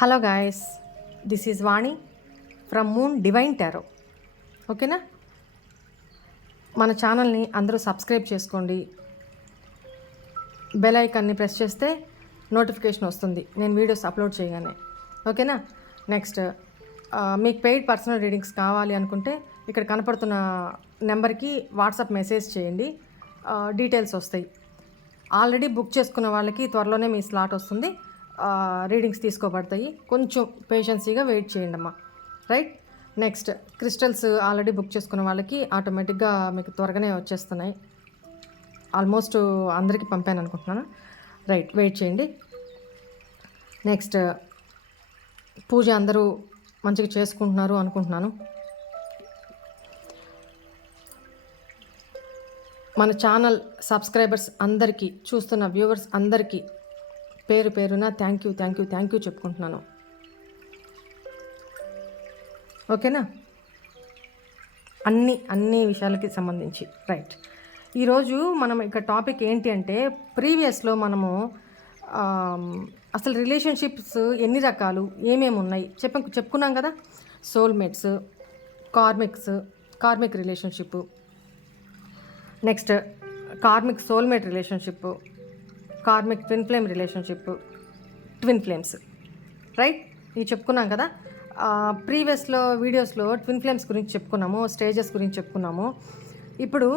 Hello guys, this is Vani from moon divine tarot. ఓకేనా? మన ఛానల్ని అందరూ సబ్స్క్రైబ్ చేసుకోండి. బెల్ ఐకాన్ని ప్రెస్ చేస్తే నోటిఫికేషన్ వస్తుంది నేను వీడియోస్ అప్లోడ్ చేయగానే. ఓకేనా? నెక్స్ట్, మీకు పెయిడ్ పర్సనల్ రీడింగ్స్ కావాలి అనుకుంటే ఇక్కడ కనపడుతున్న నెంబర్కి వాట్సాప్ మెసేజ్ చేయండి, డీటెయిల్స్ వస్తాయి. ఆల్రెడీ బుక్ చేసుకున్న వాళ్ళకి త్వరలోనే మీ స్లాట్ వస్తుంది, రీడింగ్స్ తీసుకోబడతాయి. కొంచెం పేషెన్సీగా వెయిట్ చేయండి అమ్మా. Right? Next, crystals already book చేసుకున్న వాళ్ళకి ఆటోమేటిక్గా మీకు త్వరగానే వచ్చేస్తున్నాయి. ఆల్మోస్ట్ అందరికీ పంపాను అనుకుంటున్నాను. రైట్, వెయిట్ చేయండి. నెక్స్ట్, పూజ అందరూ మంచిగా చేసుకుంటున్నారు అనుకుంటున్నాను. మన ఛానల్ సబ్స్క్రైబర్స్ అందరికీ, చూస్తున్న వ్యూవర్స్ అందరికీ పేరు పేరున థ్యాంక్ యూ చెప్పుకుంటున్నాను. ఓకేనా? అన్ని విషయాలకి సంబంధించి. రైట్, ఈరోజు మనం ఇక్కడ టాపిక్ ఏంటి అంటే, ప్రీవియస్లో మనము అసలు రిలేషన్షిప్స్ ఎన్ని రకాలు, ఏమేమి ఉన్నాయి చెప్పుకున్నాం కదా. Soulmates, karmic relationship, next karmic soulmate relationship, karmic twin flame relationship, twin flames. Right, ఇవి చెప్పుకున్నాం కదా. ప్రీవియస్లో వీడియోస్లో ట్విన్ ఫ్లేమ్స్ గురించి చెప్పుకున్నాము, స్టేజెస్ గురించి చెప్పుకున్నాము. ఇప్పుడు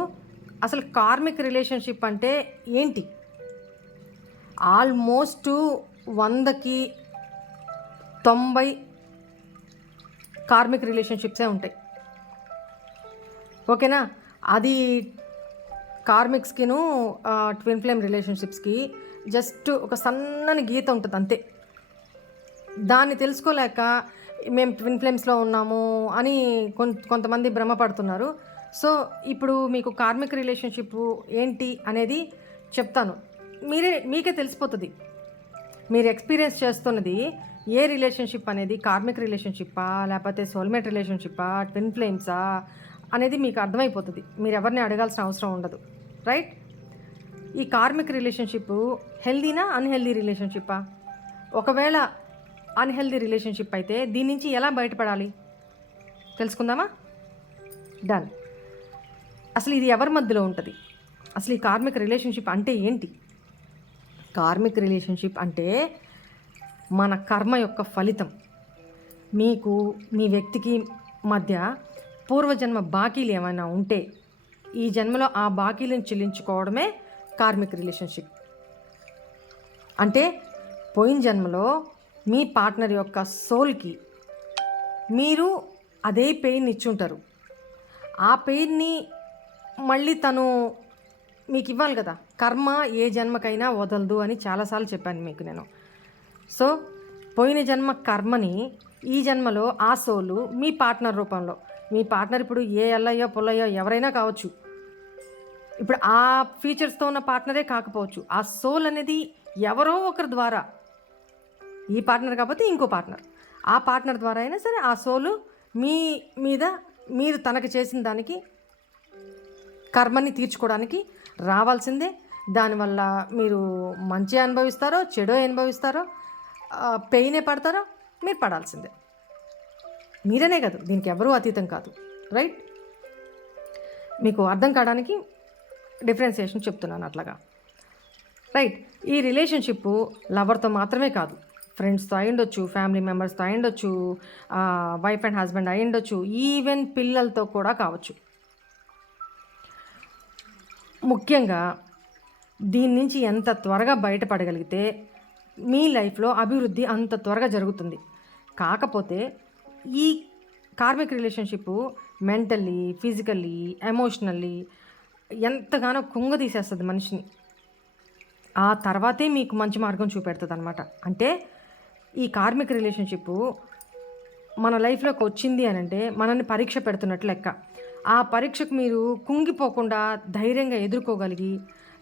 అసలు కార్మిక్ రిలేషన్షిప్ అంటే ఏంటి? ఆల్మోస్ట్ 100కి 90 కార్మిక్ రిలేషన్షిప్సే ఉంటాయి. ఓకేనా? అది కార్మిక్స్కిను ట్విన్ ఫ్లేమ్ రిలేషన్షిప్స్కి జస్ట్ ఒక సన్నని గీత ఉంటుంది అంతే. దాన్ని తెలుసుకోలేక మేము ట్విన్ ఫ్లేమ్స్లో ఉన్నాము అని కొంతమంది భ్రమపడుతున్నారు. సో ఇప్పుడు మీకు కార్మిక్ రిలేషన్షిప్ ఏంటి అనేది చెప్తాను. మీకే తెలిసిపోతుంది. మీరు ఎక్స్పీరియన్స్ చేస్తున్నది ఏ రిలేషన్షిప్ అనేది, కార్మిక్ రిలేషన్షిప్పా లేకపోతే సోల్మేట్ రిలేషన్షిప్పా, ట్విన్ ఫ్లేమ్సా అనేది మీకు అర్థమైపోతుంది. మీరు ఎవరిని అడగాల్సిన అవసరం ఉండదు. రైట్? ఈ కార్మిక్ రిలేషన్షిప్ హెల్దీనా అన్హెల్దీ రిలేషన్షిప్పా? ఒకవేళ అన్హెల్దీ రిలేషన్షిప్ అయితే దీని నుంచి ఎలా బయటపడాలి తెలుసుకుందామా? డన్. అసలు ఇది ఎవరి మధ్యలో ఉంటుంది? అసలు ఈ కార్మిక్ రిలేషన్షిప్ అంటే ఏంటి? కార్మిక్ రిలేషన్షిప్ అంటే మన కర్మ యొక్క ఫలితం. మీకు మీ వ్యక్తికి మధ్య పూర్వజన్మ బాకీలు ఏమైనా ఉంటే ఈ జన్మలో ఆ బాకీలను చెల్లించుకోవడమే కార్మిక్ రిలేషన్షిప్. అంటే పోయిన జన్మలో మీ పార్ట్నర్ యొక్క సోల్కి మీరు అదే పెయిన్ ఇచ్చుంటారు. ఆ పెయిన్ని మళ్ళీ తను మీకు ఇవ్వాలి కదా. కర్మ ఏ జన్మకైనా వదలదు అని చాలాసార్లు చెప్పాను మీకు నేను. సో పోయిన జన్మ కర్మని ఈ జన్మలో ఆ సోలు మీ పార్ట్నర్ రూపంలో, మీ పార్ట్నర్ ఇప్పుడు ఏ ఎల్లయ్యో పుల్లయ్యో ఎవరైనా కావచ్చు, ఇప్పుడు ఆ ఫీచర్స్తో ఉన్న పార్ట్నరే కాకపోవచ్చు, ఆ సోల్ అనేది ఎవరో ఒకరి ద్వారా, ఈ పార్ట్నర్ కాకపోతే ఇంకో పార్ట్నర్, ఆ పార్ట్నర్ ద్వారా అయినా సరే ఆ సోలు మీ మీద మీరు తనకు చేసిన దానికి కర్మని తీర్చుకోవడానికి రావాల్సిందే. దానివల్ల మీరు మంచి అనుభవిస్తారో చెడో అనుభవిస్తారో, పెయినే పడతారో, మీరు పడాల్సిందే. మీరనే కాదు, దీనికి ఎవరూ అతీతం కాదు. రైట్? మీకు అర్థం కావడానికి డిఫరెన్సియేషన్ చెప్తున్నాను అట్లాగా. రైట్, ఈ రిలేషన్షిప్ లవర్తో మాత్రమే కాదు, ఫ్రెండ్స్తో అయి ఉండొచ్చు, ఫ్యామిలీ మెంబర్స్తో అయి ఉండొచ్చు, వైఫ్ అండ్ హస్బెండ్ అయి ఉండొచ్చు, ఈవెన్ పిల్లలతో కూడా కావచ్చు. ముఖ్యంగా దీని నుంచి ఎంత త్వరగా బయటపడగలిగితే మీ లైఫ్లో అభివృద్ధి అంత త్వరగా జరుగుతుంది. కాకపోతే ఈ karmic relationship mentally, physically, emotionally ఎంతగానో కుంగదీసేస్తుంది మనిషిని. ఆ తర్వాతే మీకు మంచి మార్గం చూపెడుతుంది అనమాట. అంటే ఈ కార్మిక్ రిలేషన్షిప్ మన లైఫ్లోకి వచ్చింది అని అంటే మనల్ని పరీక్ష పెడుతున్నట్లు లెక్క. ఆ పరీక్షకు మీరు కుంగిపోకుండా ధైర్యంగా ఎదుర్కోగలిగి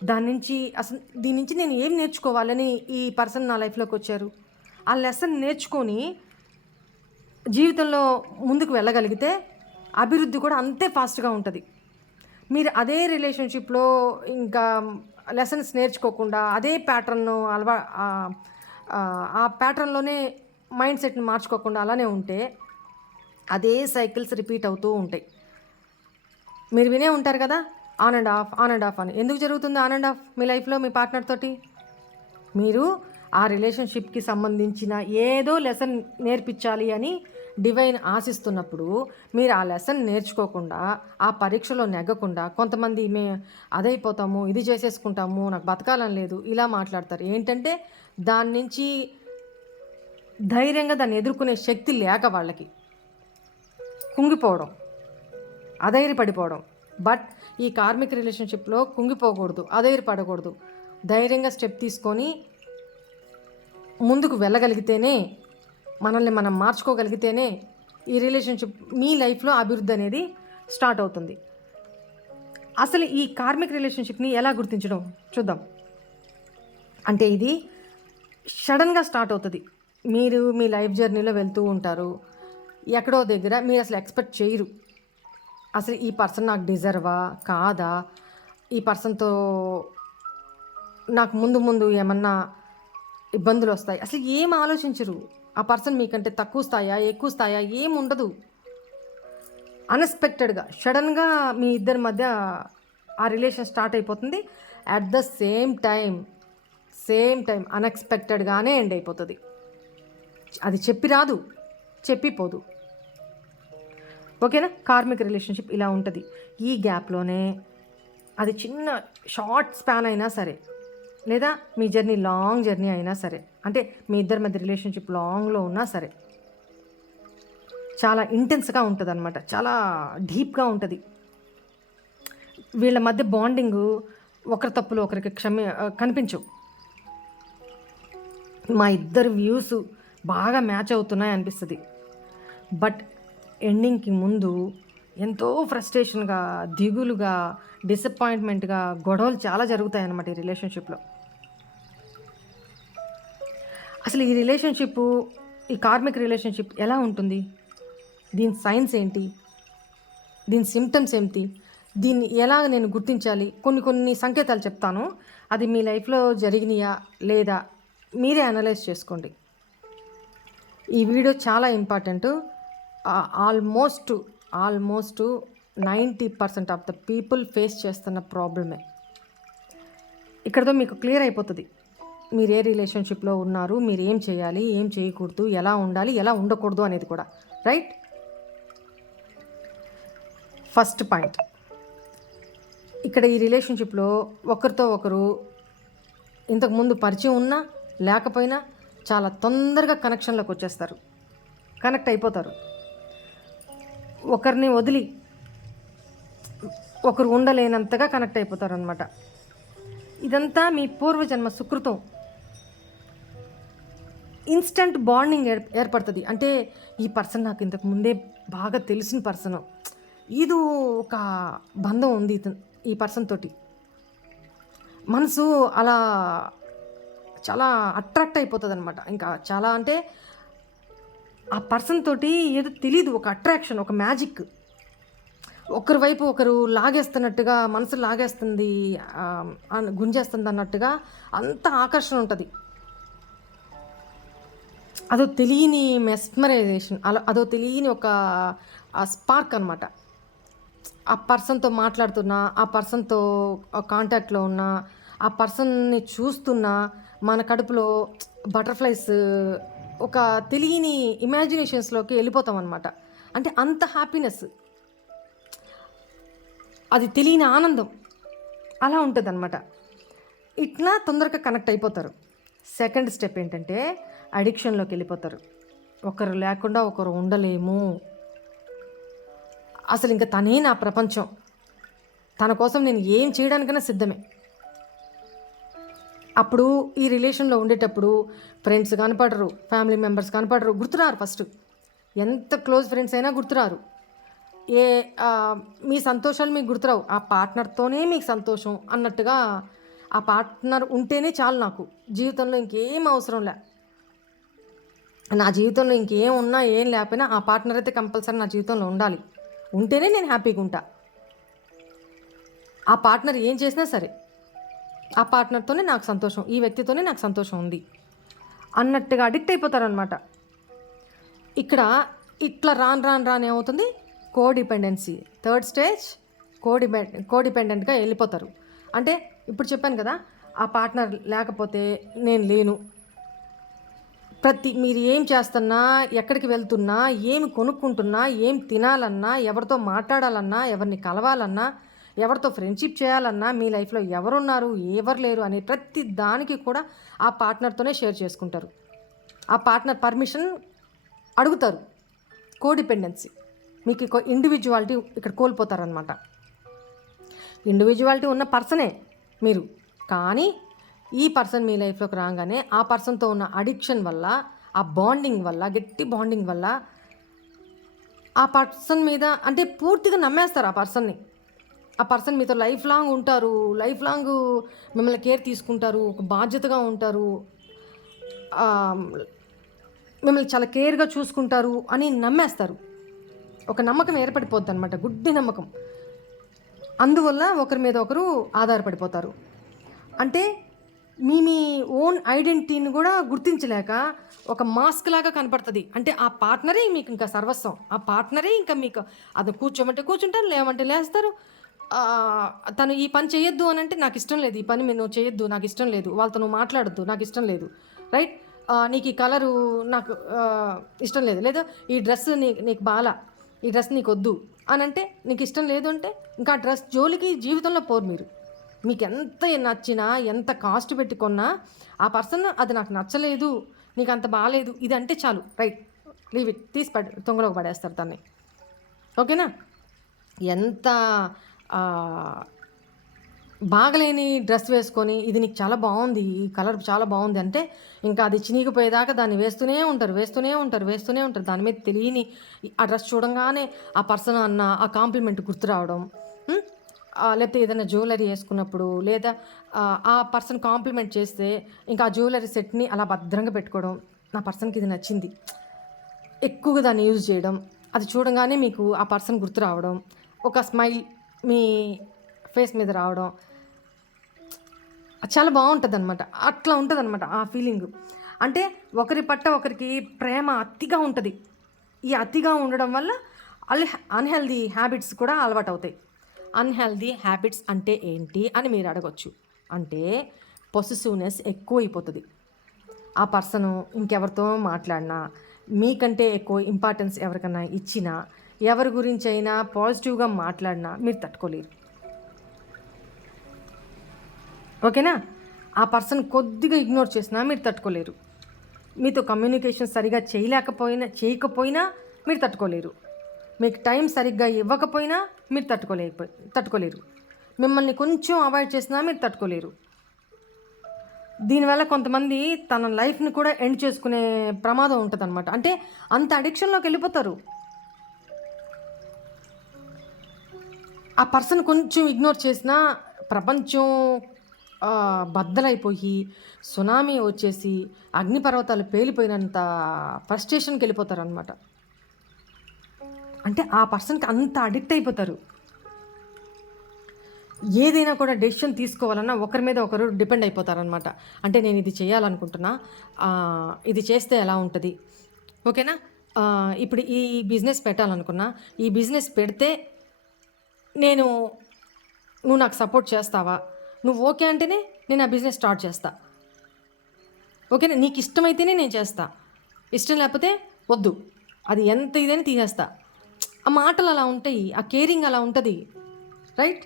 దీని నుంచి నేను ఏం నేర్చుకోవాలని ఈ పర్సన్ నా లైఫ్లోకి వచ్చారు, ఆ లెసన్ నేర్చుకొని జీవితంలో ముందుకు వెళ్ళగలిగితే అభివృద్ధి కూడా అంతే ఫాస్ట్గా ఉంటుంది. మీరు అదే రిలేషన్షిప్లో ఇంకా లెసన్స్ నేర్చుకోకుండా అదే ప్యాటర్న్ ఆ ప్యాటర్న్లోనే మైండ్ సెట్ని మార్చుకోకుండా అలానే ఉంటే అదే సైకిల్స్ రిపీట్ అవుతూ ఉంటాయి. మీరు వినే ఉంటారు కదా, on and of on and of అని. ఎందుకు జరుగుతుంది ఆన్ అండ్ ఆఫ్ మీ లైఫ్లో మీ పార్ట్నర్ తోటి? మీరు ఆ రిలేషన్షిప్కి సంబంధించిన ఏదో లెసన్ నేర్పించాలి అని డివైన్ ఆశిస్తున్నప్పుడు మీరు ఆ లెసన్ నేర్చుకోకుండా, ఆ పరీక్షలో నెగ్గకుండా, కొంతమంది అదైపోతాము, ఇది చేసేసుకుంటాము, నాకు బతకాలని లేదు, ఇలా మాట్లాడతారు. ఏంటంటే దాని నుంచి ధైర్యంగా దాన్ని ఎదుర్కొనే శక్తి లేక వాళ్ళకి కుంగిపోవడం, అధైర్యపడిపోవడం. బట్ ఈ కార్మిక్ రిలేషన్షిప్లో కుంగిపోకూడదు, అధైర్యపడకూడదు. ధైర్యంగా స్టెప్ తీసుకొని ముందుకు వెళ్ళగలిగితేనే, మనల్ని మనం మార్చుకోగలిగితేనే ఈ రిలేషన్షిప్ మీ లైఫ్లో అభివృద్ధి అనేది స్టార్ట్ అవుతుంది. అసలు ఈ కార్మిక్ రిలేషన్షిప్ని ఎలా గుర్తించడం చూద్దాం. అంటే ఇది సడన్గా స్టార్ట్ అవుతుంది. మీరు మీ లైఫ్ జర్నీలో వెళ్తూ ఉంటారు, ఎక్కడో దగ్గర మీరు అసలు ఎక్స్పెక్ట్ చేయరు, అసలు ఈ పర్సన్ నాకు డిజర్వా కాదా, ఈ పర్సన్తో నాకు ముందు ముందు ఏమన్నా ఇబ్బందులు వస్తాయి, అసలు ఏం ఆలోచించరు. ఆ పర్సన్ మీకంటే తక్కువ స్థాయా ఎక్కువ స్థాయా ఏం ఉండదు. అన్ఎక్స్పెక్టెడ్గా సడన్గా మీ ఇద్దరి మధ్య ఆ రిలేషన్ స్టార్ట్ అయిపోతుంది. అట్ ద సేమ్ టైం అన్ఎక్స్పెక్టెడ్గానే ఎండ్ అయిపోతుంది. అది చెప్పి రాదు, చెప్పిపోదు. ఓకేనా? కార్మిక్ రిలేషన్షిప్ ఇలా ఉంటుంది. ఈ గ్యాప్లోనే అది చిన్న షార్ట్ స్పాన్ అయినా సరే, లేదా మీ జర్నీ లాంగ్ జర్నీ అయినా సరే, అంటే మీ ఇద్దరి మధ్య రిలేషన్షిప్ లాంగ్లో ఉన్నా సరే, చాలా ఇంటెన్స్గా ఉంటుంది అనమాట, చాలా డీప్గా ఉంటుంది. వీళ్ళ మధ్య బాండింగు ఒకరి తప్పులు ఒకరికి కనిపించవు. మా ఇద్దరు వ్యూస్ బాగా మ్యాచ్ అవుతున్నాయి అనిపిస్తుంది. బట్ ఎండింగ్కి ముందు ఎంతో ఫ్రస్ట్రేషన్గా, దిగులుగా, డిసప్పాయింట్మెంట్గా గొడవలు చాలా జరుగుతాయి అన్నమాట ఈ రిలేషన్షిప్లో. అసలు ఈ రిలేషన్షిప్, ఈ కార్మిక్ రిలేషన్షిప్ ఎలా ఉంటుంది, దీని సైన్స్ ఏంటి, దీని సిమ్టమ్స్ ఏంటి, దీన్ని ఎలా నేను గుర్తించాలి, కొన్ని సంకేతాలు చెప్తాను. అది మీ లైఫ్లో జరిగినాయా లేదా మీరే అనలైజ్ చేసుకోండి. ఈ వీడియో చాలా important. Almost 90% of the people face చేస్తున్న ప్రాబ్లమే. ఇక్కడతో మీకు క్లియర్ అయిపోతుంది మీరు ఏ రిలేషన్షిప్లో ఉన్నారు, మీరు ఏం చేయాలి, ఏం చేయకూడదు, ఎలా ఉండాలి, ఎలా ఉండకూడదు అనేది కూడా. రైట్? ఫస్ట్ పాయింట్, ఇక్కడ ఈ రిలేషన్షిప్లో ఒకరితో ఒకరు ఇంతకుముందు పరిచయం ఉన్నా లేకపోయినా చాలా తొందరగా కనెక్షన్లోకి వచ్చేస్తారు, కనెక్ట్ అయిపోతారు. ఒకరిని వదిలి ఒకరు ఉండలేనంతగా కనెక్ట్ అయిపోతారు అనమాట. ఇదంతా మీ పూర్వజన్మ సుకృతం. ఇన్స్టంట్ బాండింగ్ ఏర్పడుతుంది. అంటే ఈ పర్సన్ నాకు ఇంతకు ముందే బాగా తెలిసిన పర్సను, ఇది ఒక బంధం ఉంది ఈ పర్సన్ తోటి. మనసు అలా చాలా అట్రాక్ట్ అయిపోతుంది అనమాట. ఇంకా చాలా అంటే ఆ పర్సన్ తోటి ఏదో తెలీదు, ఒక అట్రాక్షన్, ఒక మ్యాజిక్. ఒకరి వైపు ఒకరు లాగేస్తున్నట్టుగా, మనసు లాగేస్తుంది, గుంజేస్తుంది అన్నట్టుగా అంత ఆకర్షణ ఉంటుంది. అదో తెలియని మెస్మరైజేషన్, అదో తెలియని ఒక స్పార్క్ అనమాట. ఆ పర్సన్తో మాట్లాడుతున్నా, ఆ పర్సన్తో కాంటాక్ట్లో ఉన్నా, ఆ పర్సన్ని చూస్తున్నా మన కడుపులో బటర్ఫ్లైస్, ఒక తెలియని ఇమాజినేషన్స్లోకి వెళ్ళిపోతాం అనమాట. అంటే అంత హ్యాపీనెస్, అది తెలియని ఆనందం అలా ఉంటుంది అనమాట. ఇట్లా తొందరగా కనెక్ట్ అయిపోతారు. సెకండ్ స్టెప్ ఏంటంటే అడిక్షన్లోకి వెళ్ళిపోతారు. ఒకరు లేకుండా ఒకరు ఉండలేము, అసలు ఇంకా తనే నా ప్రపంచం, తన కోసం నేను ఏం చేయడానికైనా సిద్ధమే. అప్పుడు ఈ రిలేషన్లో ఉండేటప్పుడు ఫ్రెండ్స్ కనపడరు, ఫ్యామిలీ మెంబర్స్ కనపడరు, గుర్తురారు. ఫస్ట్ ఎంత క్లోజ్ ఫ్రెండ్స్ అయినా గుర్తురారు. మీ సంతోషాలు మీకు గుర్తురావు, ఆ పార్ట్నర్తోనే మీకు సంతోషం అన్నట్టుగా. ఆ పార్ట్నర్ ఉంటేనే చాలు, నాకు జీవితంలో ఇంకేం అవసరం లే, నా జీవితంలో ఇంకేం ఉన్నా ఏం లేకపోయినా ఆ పార్ట్నర్ అయితే కంపల్సరీ నా జీవితంలో ఉండాలి, ఉంటేనే నేను హ్యాపీగా ఉంటా. ఆ పార్ట్నర్ ఏం చేసినా సరే ఆ పార్ట్నర్తోనే నాకు సంతోషం, ఈ వ్యక్తితోనే నాకు సంతోషం ఉంది అన్నట్టుగా అడిక్ట్ అయిపోతారనమాట. ఇక్కడ ఇట్లా రాను ఏమవుతుంది, కోడిపెండెన్సీ. థర్డ్ స్టేజ్ కోడిపెండెంట్గా వెళ్ళిపోతారు. అంటే ఇప్పుడు చెప్పాను కదా, ఆ పార్ట్నర్ లేకపోతే నేను లేను, మీరు ఏం చేస్తున్నా, ఎక్కడికి వెళ్తున్నా, ఏమి కొనుక్కుంటున్నా, ఏం తినాలన్నా, ఎవరితో మాట్లాడాలన్నా, ఎవరిని కలవాలన్నా, ఎవరితో ఫ్రెండ్షిప్ చేయాలన్నా, మీ లైఫ్లో ఎవరున్నారు, ఎవరు లేరు అనే ప్రతి దానికి కూడా ఆ పార్ట్నర్తోనే షేర్ చేసుకుంటారు. ఆ పార్ట్నర్ పర్మిషన్ అడుగుతారు. కోడిపెండెన్సీ. మీకు ఇండివిజువాలిటీ ఇక్కడ కోల్పోతారనమాట. ఇండివిజువాలిటీ ఉన్న పర్సనే మీరు, కానీ ఈ పర్సన్ మీ లైఫ్లోకి రాగానే ఆ పర్సన్తో ఉన్న అడిక్షన్ వల్ల, ఆ బాండింగ్ వల్ల, గట్టి బాండింగ్ వల్ల ఆ పర్సన్ మీద అంటే పూర్తిగా నమ్మేస్తారు ఆ పర్సన్ని. ఆ పర్సన్ మీతో లైఫ్ లాంగ్ ఉంటారు, లైఫ్ లాంగ్ మిమ్మల్ని కేర్ తీసుకుంటారు, ఒక బాధ్యతగా ఉంటారు, మిమ్మల్ని చాలా కేర్గా చూసుకుంటారు అని నమ్మేస్తారు. ఒక నమ్మకం ఏర్పడిపోద్ది అనమాట, గుడ్డి నమ్మకం. అందువల్ల ఒకరి మీద ఒకరు ఆధారపడిపోతారు. అంటే మీ ఓన్ ఐడెంటిటీని కూడా గుర్తించలేక ఒక మాస్క్ లాగా కనపడుతుంది. అంటే ఆ పార్ట్నరే మీకు ఇంకా సర్వస్వం, ఆ పార్ట్నరే ఇంకా మీకు, అది కూర్చోమంటే కూర్చుంటారు, లేవంటే లేస్తారు. తను ఈ పని చేయొద్దు అని అంటే నాకు ఇష్టం లేదు, ఈ పని నువ్వు చేయొద్దు, నాకు ఇష్టం లేదు, వాళ్ళతో నువ్వు మాట్లాడొద్దు, నాకు ఇష్టం లేదు, రైట్, నీకు ఈ కలరు నాకు ఇష్టం లేదు, లేదా ఈ డ్రెస్ నీకు బాలా, ఈ డ్రెస్ నీకు వద్దు అని అంటే, నీకు ఇష్టం లేదు అంటే ఇంకా ఆ డ్రెస్ జోలికి జీవితంలో పోరు మీరు. మీకు ఎంత నచ్చినా, ఎంత కాస్ట్ పెట్టుకున్నా ఆ పర్సన్ అది నాకు నచ్చలేదు, నీకు అంత బాగాలేదు ఇది అంటే చాలు, రైట్, లీవ్ ఇట్, తీసి తొంగలోకి పడేస్తారు దాన్ని. ఓకేనా? ఎంత బాగలేని డ్రెస్ వేసుకొని ఇది నీకు చాలా బాగుంది, ఈ కలర్ చాలా బాగుంది అంటే ఇంకా అది చినిగిపోయేదాకా దాన్ని వేస్తూనే ఉంటారు. దాని మీద తెలియని ఆ డ్రెస్ చూడంగానే ఆ పర్సన్ అన్న ఆ కాంప్లిమెంట్ గుర్తు రావడం, లేకపోతే ఏదైనా జ్యువెలరీ వేసుకున్నప్పుడు, లేదా ఆ పర్సన్ కాంప్లిమెంట్ చేస్తే ఇంకా ఆ జ్యువెలరీ సెట్ని అలా భద్రంగా పెట్టుకోవడం, నా పర్సన్కి ఇది నచ్చింది, ఎక్కువగా దాన్ని యూజ్ చేయడం, అది చూడంగానే మీకు ఆ పర్సన్ గుర్తు రావడం, ఒక స్మైల్ మీ ఫేస్ మీద రావడం, చాలా బాగుంటుంది అనమాట. అట్లా ఉంటుంది అనమాట ఆ ఫీలింగ్. అంటే ఒకరి పట్ల ఒకరికి ప్రేమ అతిగా ఉంటుంది. ఈ అతిగా ఉండడం వల్ల అన్హెల్దీ హ్యాబిట్స్ కూడా అలవాటు అవుతాయి. అన్హెల్దీ హ్యాబిట్స్ అంటే ఏంటి అని మీరు అడగొచ్చు. అంటే పొసెసివ్నెస్ ఎక్కువైపోతుంది. ఆ పర్సను ఇంకెవరితో మాట్లాడినా, మీకంటే ఎక్కువ ఇంపార్టెన్స్ ఎవరికైనా ఇచ్చినా, ఎవరి గురించి అయినా పాజిటివ్గా మాట్లాడినా మీరు తట్టుకోలేరు. ఓకేనా? ఆ పర్సన్ కొద్దిగా ఇగ్నోర్ చేసినా మీరు తట్టుకోలేరు. మీతో కమ్యూనికేషన్ సరిగా చేయకపోయినా మీరు తట్టుకోలేరు. మీకు టైం సరిగ్గా ఇవ్వకపోయినా మీరు తట్టుకోలేరు. మిమ్మల్ని కొంచెం అవాయిడ్ చేసినా మీరు తట్టుకోలేరు. దీనివల్ల కొంతమంది తన లైఫ్ని కూడా ఎండ్ చేసుకునే ప్రమాదం ఉంటుంది అనమాట. అంటే అంత అడిక్షన్లోకి వెళ్ళిపోతారు. ఆ పర్సన్ కొంచెం ఇగ్నోర్ చేసినా ప్రపంచం బద్దలైపోయి సునామీ వచ్చేసి అగ్నిపర్వతాలు పేలిపోయినంత ఫ్రస్ట్రేషన్కి వెళ్ళిపోతారు అనమాట. అంటే ఆ పర్సన్కి అంత అడిక్ట్ అయిపోతారు. ఏదైనా కూడా డెసిషన్ తీసుకోవాలన్నా ఒకరి మీద ఒకరు డిపెండ్ అయిపోతారనమాట. అంటే నేను ఇది చేయాలనుకుంటున్నా, ఇది చేస్తే ఎలా ఉంటుంది, ఓకేనా, ఇప్పుడు ఈ బిజినెస్ పెట్టాలనుకున్నా, ఈ బిజినెస్ పెడితే నువ్వు నాకు సపోర్ట్ చేస్తావా, నువ్వు ఓకే అంటేనే నేను ఆ బిజినెస్ స్టార్ట్ చేస్తా, ఓకేనా, నీకు ఇష్టమైతేనే నేను చేస్తా, ఇష్టం లేకపోతే వద్దు, అది ఎంత ఇదని తీసేస్తా. ఆ మాటలు అలా ఉంటాయి, ఆ కేరింగ్ అలా ఉంటుంది, రైట్.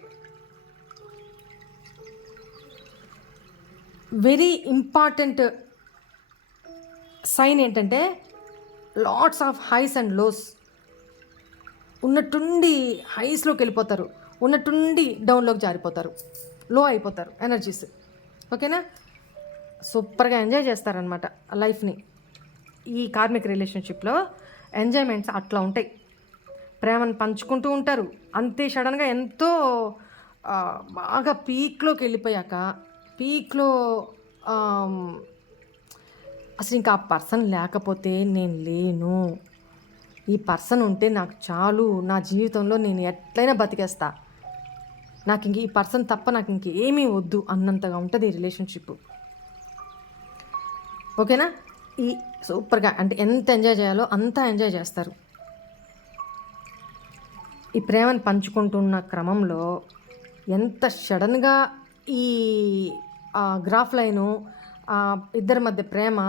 వెరీ ఇంపార్టెంట్ సైన్ ఏంటంటే lots of highs and lows. ఉన్నట్టుండి హైస్లోకి వెళ్ళిపోతారు, ఉన్నట్టుండి డౌన్లోకి జారిపోతారు, లో అయిపోతారు ఎనర్జీస్. ఓకేనా? సూపర్గా ఎంజాయ్ చేస్తారనమాట లైఫ్ని. ఈ కార్మిక్ రిలేషన్షిప్లో ఎంజాయ్మెంట్స్ అట్లా ఉంటాయి. ప్రేమను పంచుకుంటూ ఉంటారు. అంతే సడన్గా ఎంతో బాగా పీక్లోకి వెళ్ళిపోయాక, పీక్లో అసలు ఇంకా ఆ పర్సన్ లేకపోతే నేను లేను, ఈ పర్సన్ ఉంటే నాకు చాలు, నా జీవితంలో నేను ఎట్లయినా బతికేస్తా, నాకు ఇంక ఈ పర్సన్ తప్ప నాకు ఇంకేమీ వద్దు అన్నంతగా ఉంటుంది ఈ రిలేషన్షిప్. ఓకేనా? ఈ సూపర్గా అంటే ఎంత ఎంజాయ్ చేయాలో అంతా ఎంజాయ్ చేస్తారు. ఈ ప్రేమను పంచుకుంటున్న క్రమంలో ఎంత సడన్గా ఈ గ్రాఫ్ లైను ఇద్దరి మధ్య ప్రేమ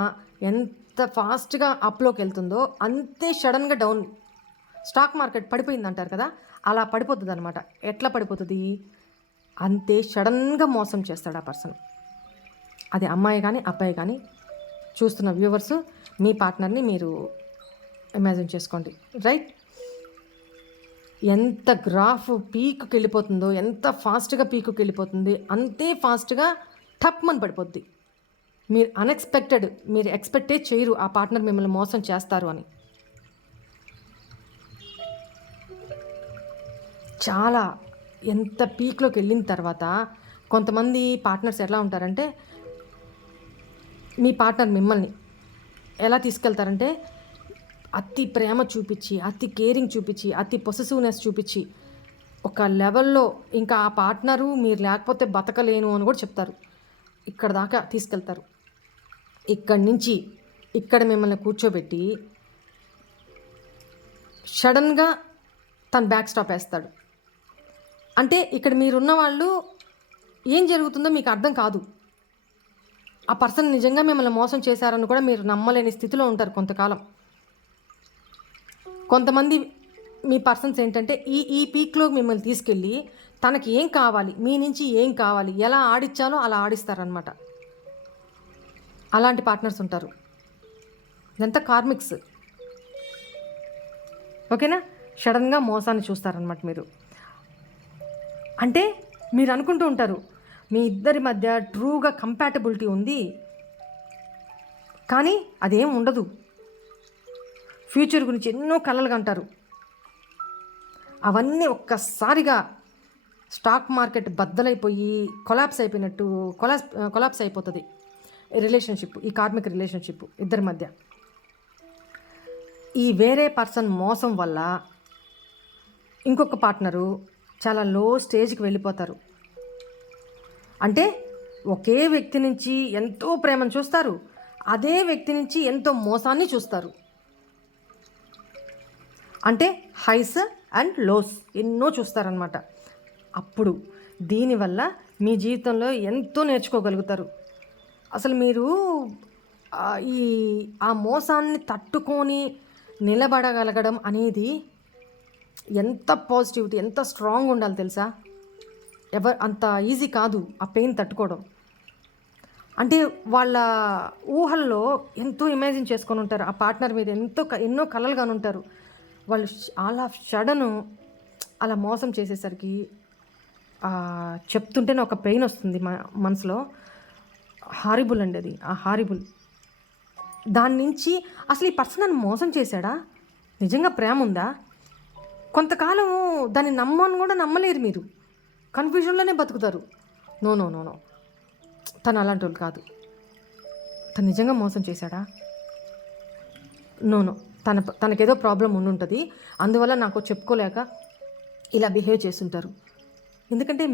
ఎంత ఫాస్ట్గా అప్లోకి వెళ్తుందో అంతే సడన్గా డౌన్. స్టాక్ మార్కెట్ పడిపోయింది అంటారు కదా, అలా పడిపోతుంది అనమాట. ఎట్లా పడిపోతుంది? అంతే సడన్గా మోసం చేస్తాడు ఆ పర్సన్. అది అమ్మాయి కానీ అబ్బాయి కానీ. చూస్తున్న వ్యూవర్స్, మీ పార్ట్నర్ని మీరు ఇమాజిన్ చేసుకోండి, రైట్? ఎంత గ్రాఫ్ పీక్కి వెళ్ళిపోతుందో, ఎంత ఫాస్ట్గా పీక్కి వెళ్ళిపోతుంది, అంతే ఫాస్ట్గా టప్మని పడిపోద్ది. మీరు అన్ఎక్స్పెక్టెడ్, మీరు ఎక్స్పెక్టే చేయరు ఆ పార్ట్నర్ మిమ్మల్ని మోసం చేస్తారు అని. చాలా ఎంత పీక్లోకి వెళ్ళిన తర్వాత కొంతమంది పార్ట్నర్స్ ఎలా ఉంటారంటే, మీ పార్ట్నర్ మిమ్మల్ని ఎలా తీసుకెళ్తారంటే అతి ప్రేమ చూపించి, అతి కేరింగ్ చూపించి, అతి పొసెసివ్నెస్ చూపించి ఒక లెవెల్లో ఇంకా ఆ పార్ట్నరు మీరు లేకపోతే బతకలేను అని కూడా చెప్తారు. ఇక్కడ దాకా తీసుకెళ్తారు. ఇక్కడి నుంచి ఇక్కడ మిమ్మల్ని కూర్చోబెట్టి సడన్గా తను బ్యాక్ స్టాప్ వేస్తాడు. అంటే ఇక్కడ మీరున్న వాళ్ళు ఏం జరుగుతుందో మీకు అర్థం కాదు. ఆ పర్సన్ నిజంగా మిమ్మల్ని మోసం చేశారని కూడా మీరు నమ్మలేని స్థితిలో ఉంటారు కొంతకాలం. కొంతమంది మీ పర్సన్స్ ఏంటంటే ఈ పీక్లో మిమ్మల్ని తీసుకెళ్ళి తనకి ఏం కావాలి, మీ నుంచి ఏం కావాలి, ఎలా ఆడిచ్చాలో అలా ఆడిస్తారనమాట. అలాంటి పార్ట్నర్స్ ఉంటారు. ఇదంతా కార్మిక్స్, ఓకేనా? సడన్గా మోసాన్ని చూస్తారనమాట మీరు. అంటే మీరు అనుకుంటూ ఉంటారు మీ ఇద్దరి మధ్య ట్రూగా కంపాటబిలిటీ ఉంది, కానీ అదేం ఉండదు. ఫ్యూచర్ గురించి ఎన్నో కలలు కంటారు. అవన్నీ ఒక్కసారిగా స్టాక్ మార్కెట్ బద్దలైపోయి కొలాప్స్ అయిపోయినట్టు కొలాప్స్ అయిపోతుంది రిలేషన్షిప్, ఈ కార్మిక్ రిలేషన్షిప్ ఇద్దరి మధ్య. ఈ వేరే పర్సన్ మోసం వల్ల ఇంకొక పార్ట్నరు చాలా లో స్టేజ్కి వెళ్ళిపోతారు. అంటే ఒకే వ్యక్తి నుంచి ఎంతో ప్రేమను చూస్తారు, అదే వ్యక్తి నుంచి ఎంతో మోసాన్ని చూస్తారు. అంటే హైస్ అండ్ లోస్ ఎన్నో చూస్తారనమాట. అప్పుడు దీనివల్ల మీ జీవితంలో ఎంతో నేర్చుకోగలుగుతారు. అసలు మీరు ఆ మోసాన్ని తట్టుకొని నిలబడగలగడం అనేది ఎంత పాజిటివిటీ, ఎంత స్ట్రాంగ్ ఉండాలి తెలుసా? అంత ఈజీ కాదు ఆ పెయిన్ తట్టుకోవడం. అంటే వాళ్ళ ఊహల్లో ఎంతో ఇమాజిన్ చేసుకొని ఉంటారు, ఆ పార్ట్నర్ మీద ఎన్నో కలలు కాని ఉంటారు. వాళ్ళు అలా సడను అలా మోసం చేసేసరికి చెప్తుంటేనే ఒక పెయిన్ వస్తుంది మనసులో. హారిబుల్ అండి అది, ఆ హారిబుల్. దాని నుంచి అసలు ఈ పర్సన్ నన్ను మోసం చేశాడా, నిజంగా ప్రేమ ఉందా, కొంతకాలం దాన్ని నమ్మని కూడా నమ్మలేరు మీరు. కన్ఫ్యూజన్లోనే బతుకుతారు. నో నో నో నో తను అలాంటి వాళ్ళు కాదు, తను నిజంగా మోసం చేశాడా, నో నో తనకేదో ప్రాబ్లం ఉండుంటుంది, అందువల్ల నాకు చెప్పుకోలేక ఇలా బిహేవ్ చేస్తుంటారు. ఎందుకంటే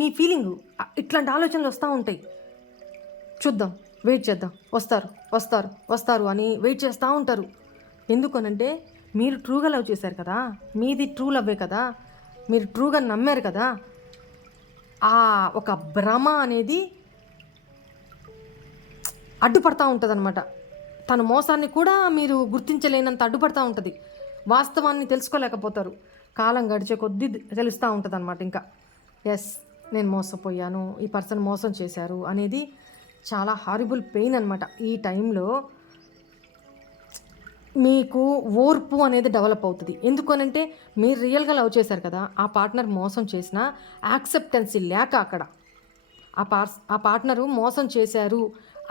మీ ఫీలింగు. ఇట్లాంటి ఆలోచనలు వస్తూ ఉంటాయి. చూద్దాం, వెయిట్ చేద్దాం, వస్తారు వస్తారు వస్తారు అని వెయిట్ చేస్తూ ఉంటారు. ఎందుకనంటే మీరు ట్రూగా లవ్ చేశారు కదా, మీది ట్రూ లవ్వే కదా, మీరు ట్రూగా నమ్మారు కదా. ఆ ఒక భ్రమ అనేది అడ్డుపడతా ఉంటుంది అనమాట. తన మోసాన్ని కూడా మీరు గుర్తించలేనంత అడ్డుపడతా ఉంటుంది. వాస్తవాన్ని తెలుసుకోలేకపోతారు. కాలం గడిచే కొద్దీ తెలుస్తూ ఉంటుంది అనమాట. ఇంకా ఎస్, నేను మోసపోయాను, ఈ పర్సన్ మోసం చేశారు అనేది చాలా హారిబుల్ పెయిన్ అనమాట. ఈ టైంలో మీకు ఓర్పు అనేది డెవలప్ అవుతుంది. ఎందుకనంటే మీరు రియల్గా లవ్ చేశారు కదా, ఆ పార్ట్నర్ మోసం చేసినా యాక్సెప్టెన్సీ లేక అక్కడ ఆ పార్ట్నరు మోసం చేశారు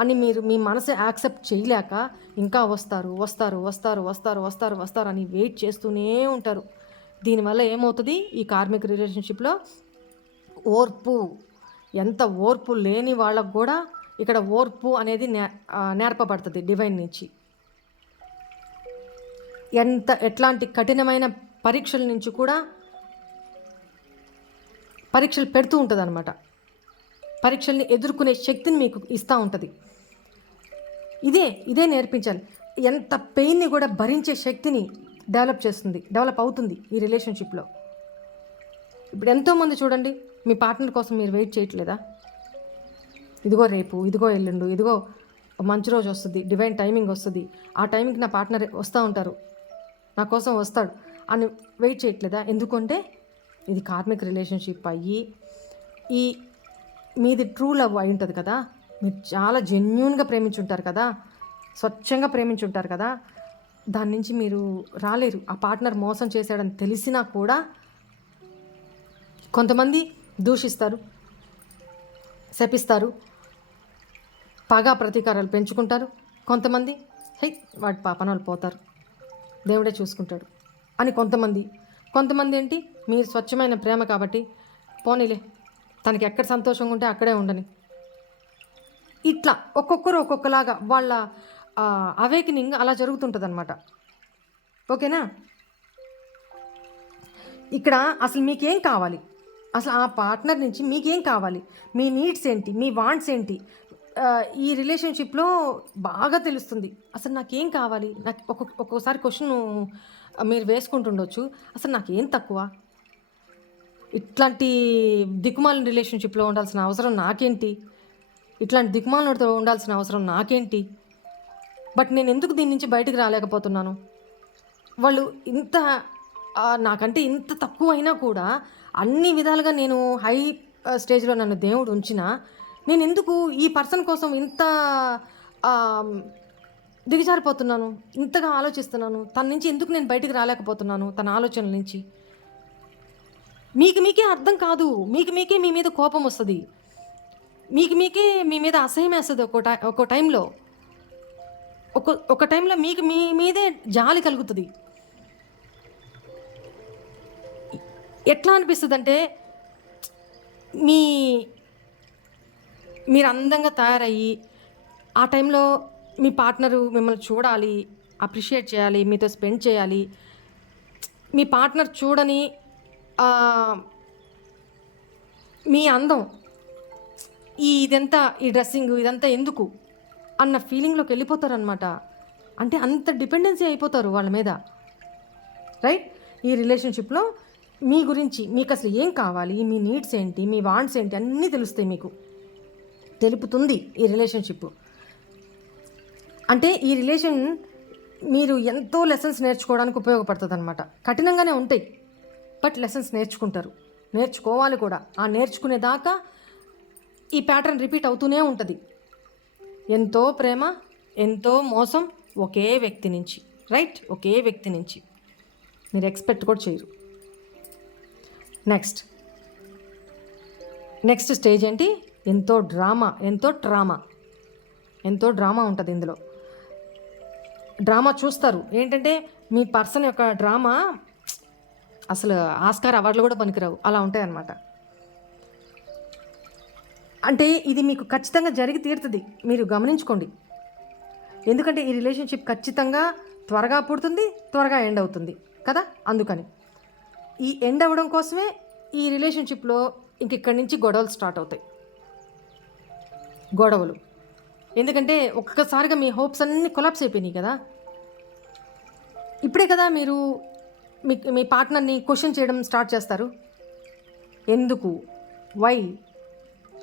అని మీ మనసు యాక్సెప్ట్ చేయలేక ఇంకా వస్తారు వస్తారు వస్తారు వస్తారు వస్తారు వస్తారు అని వెయిట్ చేస్తూనే ఉంటారు. దీనివల్ల ఏమవుతుంది, ఈ కార్మిక్ రిలేషన్షిప్లో ఓర్పు, ఎంత ఓర్పు లేని వాళ్ళకు కూడా ఇక్కడ ఓర్పు అనేది నేర్పబడుతుంది డివైన్ నుంచి. ఎట్లాంటి కఠినమైన పరీక్షల నుంచి కూడా పరీక్షలు పెడుతూ ఉంటుంది అనమాట. పరీక్షల్ని ఎదుర్కొనే శక్తిని మీకు ఇస్తూ ఉంటుంది. ఇదే నేర్పించాలి. ఎంత పెయిన్ని కూడా భరించే శక్తిని డెవలప్ అవుతుంది ఈ రిలేషన్షిప్లో. ఇప్పుడు ఎంతోమంది చూడండి, మీ పార్ట్నర్ కోసం మీరు వెయిట్ చేయట్లేదా? ఇదిగో రేపు, ఇదిగో ఎల్లుండు, ఇదిగో మంచి రోజు వస్తుంది, డివైన్ టైమింగ్ వస్తుంది, ఆ టైంకి నా పార్ట్నర్ వస్తూ ఉంటారు, నా కోసం వస్తాడు అని వెయిట్ చేయట్లేదా? ఎందుకంటే ఇది కార్మిక్ రిలేషన్షిప్ అయ్యి ఈ మీది ట్రూ లవ్ అయి ఉంటుంది కదా, మీరు చాలా జెన్యూన్గా ప్రేమించుంటారు కదా, స్వచ్ఛంగా ప్రేమించుంటారు కదా, దాని నుంచి మీరు రాలేరు. ఆ పార్ట్నర్ మోసం చేశాడని తెలిసినా కూడా కొంతమంది దూషిస్తారు, శపిస్తారు, పగా ప్రతీకారాలు పెంచుకుంటారు. కొంతమంది వాడి పాపన వాళ్ళు పోతారు, దేవుడే చూసుకుంటాడు అని కొంతమంది ఏంటి, మీరు స్వచ్ఛమైన ప్రేమ కాబట్టి పోనీలే, తనకి ఎక్కడ సంతోషంగా ఉంటే అక్కడే ఉండని. ఇట్లా ఒక్కొక్కరు ఒక్కొక్కలాగా వాళ్ళ అవేకనింగ్ అలా జరుగుతుంటుంది అనమాట. ఓకేనా? ఇక్కడ అసలు మీకేం కావాలి, అసలు ఆ పార్ట్నర్ నుంచి మీకేం కావాలి, మీ నీడ్స్ ఏంటి, మీ వాంట్స్ ఏంటి, ఈ రిలేషన్షిప్లో బాగా తెలుస్తుంది. అసలు నాకేం కావాలి, నాకు ఒక్కొక్కసారి క్వశ్చన్ మీరు వేసుకుంటుండొచ్చు, అసలు నాకేం తక్కువ, ఇట్లాంటి దిక్కుమాలిన రిలేషన్షిప్లో ఉండాల్సిన అవసరం నాకేంటి, ఇట్లాంటి దిక్కుమాలినతో ఉండాల్సిన అవసరం నాకేంటి, బట్ నేను ఎందుకు దీని నుంచి బయటకు రాలేకపోతున్నాను, వాళ్ళు ఇంత నాకంటే ఇంత తక్కువ అయినా కూడా అన్ని విధాలుగా నేను హై స్టేజ్లో నన్ను దేవుడు ఉంచినా నేను ఎందుకు ఈ పర్సన్ కోసం ఇంత దిగజారిపోతున్నాను, ఇంతగా ఆలోచిస్తున్నాను, తన నుంచి ఎందుకు నేను బయటికి రాలేకపోతున్నాను, తన ఆలోచనల నుంచి. మీకే అర్థం కాదు, మీకే మీ మీద కోపం వస్తుంది, మీకే మీ మీద అసహ్యం వేస్తుంది. ఒక్కో టైంలో ఒక టైంలో మీ మీదే జాలి కలుగుతుంది. ఎట్లా అనిపిస్తుంది అంటే, మీరు అందంగా తయారయ్యి ఆ టైంలో మీ పార్ట్నరు మిమ్మల్ని చూడాలి, అప్రిషియేట్ చేయాలి, మీతో స్పెండ్ చేయాలి. మీ పార్ట్నర్ చూడని మీ అందం, ఇదంతా ఈ డ్రెస్సింగ్ ఇదంతా ఎందుకు అన్న ఫీలింగ్లోకి వెళ్ళిపోతారనమాట. అంటే అంత డిపెండెన్సీ అయిపోతారు వాళ్ళ మీద, రైట్? ఈ రిలేషన్షిప్లో మీ గురించి, మీకు అసలు ఏం కావాలి, మీ నీడ్స్ ఏంటి, మీ వాంట్స్ ఏంటి అన్నీ తెలుస్తాయి, తెలుపుతుంది ఈ రిలేషన్షిప్. అంటే ఈ రిలేషన్ మీరు ఎంతో లెసన్స్ నేర్చుకోవడానికి ఉపయోగపడుతుంది అనమాట. కఠినంగానే ఉంటాయి, బట్ లెసన్స్ నేర్చుకోవాలి కూడా. ఆ నేర్చుకునేదాకా ఈ ప్యాటర్న్ రిపీట్ అవుతూనే ఉంటుంది. ఎంతో ప్రేమ, ఎంతో మోసం ఒకే వ్యక్తి నుంచి, రైట్? ఒకే వ్యక్తి నుంచి మీరు ఎక్స్పెక్ట్ కూడా చేయరు. నెక్స్ట్ స్టేజ్ ఏంటి? ఎంతో డ్రామా ఉంటుంది ఇందులో. డ్రామా చూస్తారు. ఏంటంటే మీ పర్సన్ యొక్క డ్రామా అసలు ఆస్కార్ అవార్డులు కూడా పనికిరావు, అలా ఉంటాయి అన్నమాట. అంటే ఇది మీకు ఖచ్చితంగా జరిగి తీరుతుంది, మీరు గమనించుకోండి. ఎందుకంటే ఈ రిలేషన్షిప్ ఖచ్చితంగా త్వరగా పుడుతుంది, త్వరగా ఎండ్ అవుతుంది కదా. అందుకని ఈ ఎండ్ అవ్వడం కోసమే ఈ రిలేషన్షిప్లో ఇక్కడి నుంచి గొడవలు స్టార్ట్ అవుతాయి. ఎందుకంటే ఒక్కసారిగా మీ హోప్స్ అన్నీ కొలాప్స్ అయిపోయినాయి కదా. ఇప్పుడే కదా మీరు మీ పార్ట్నర్ని క్వశ్చన్ చేయడం స్టార్ట్ చేస్తారు. ఎందుకు, వై,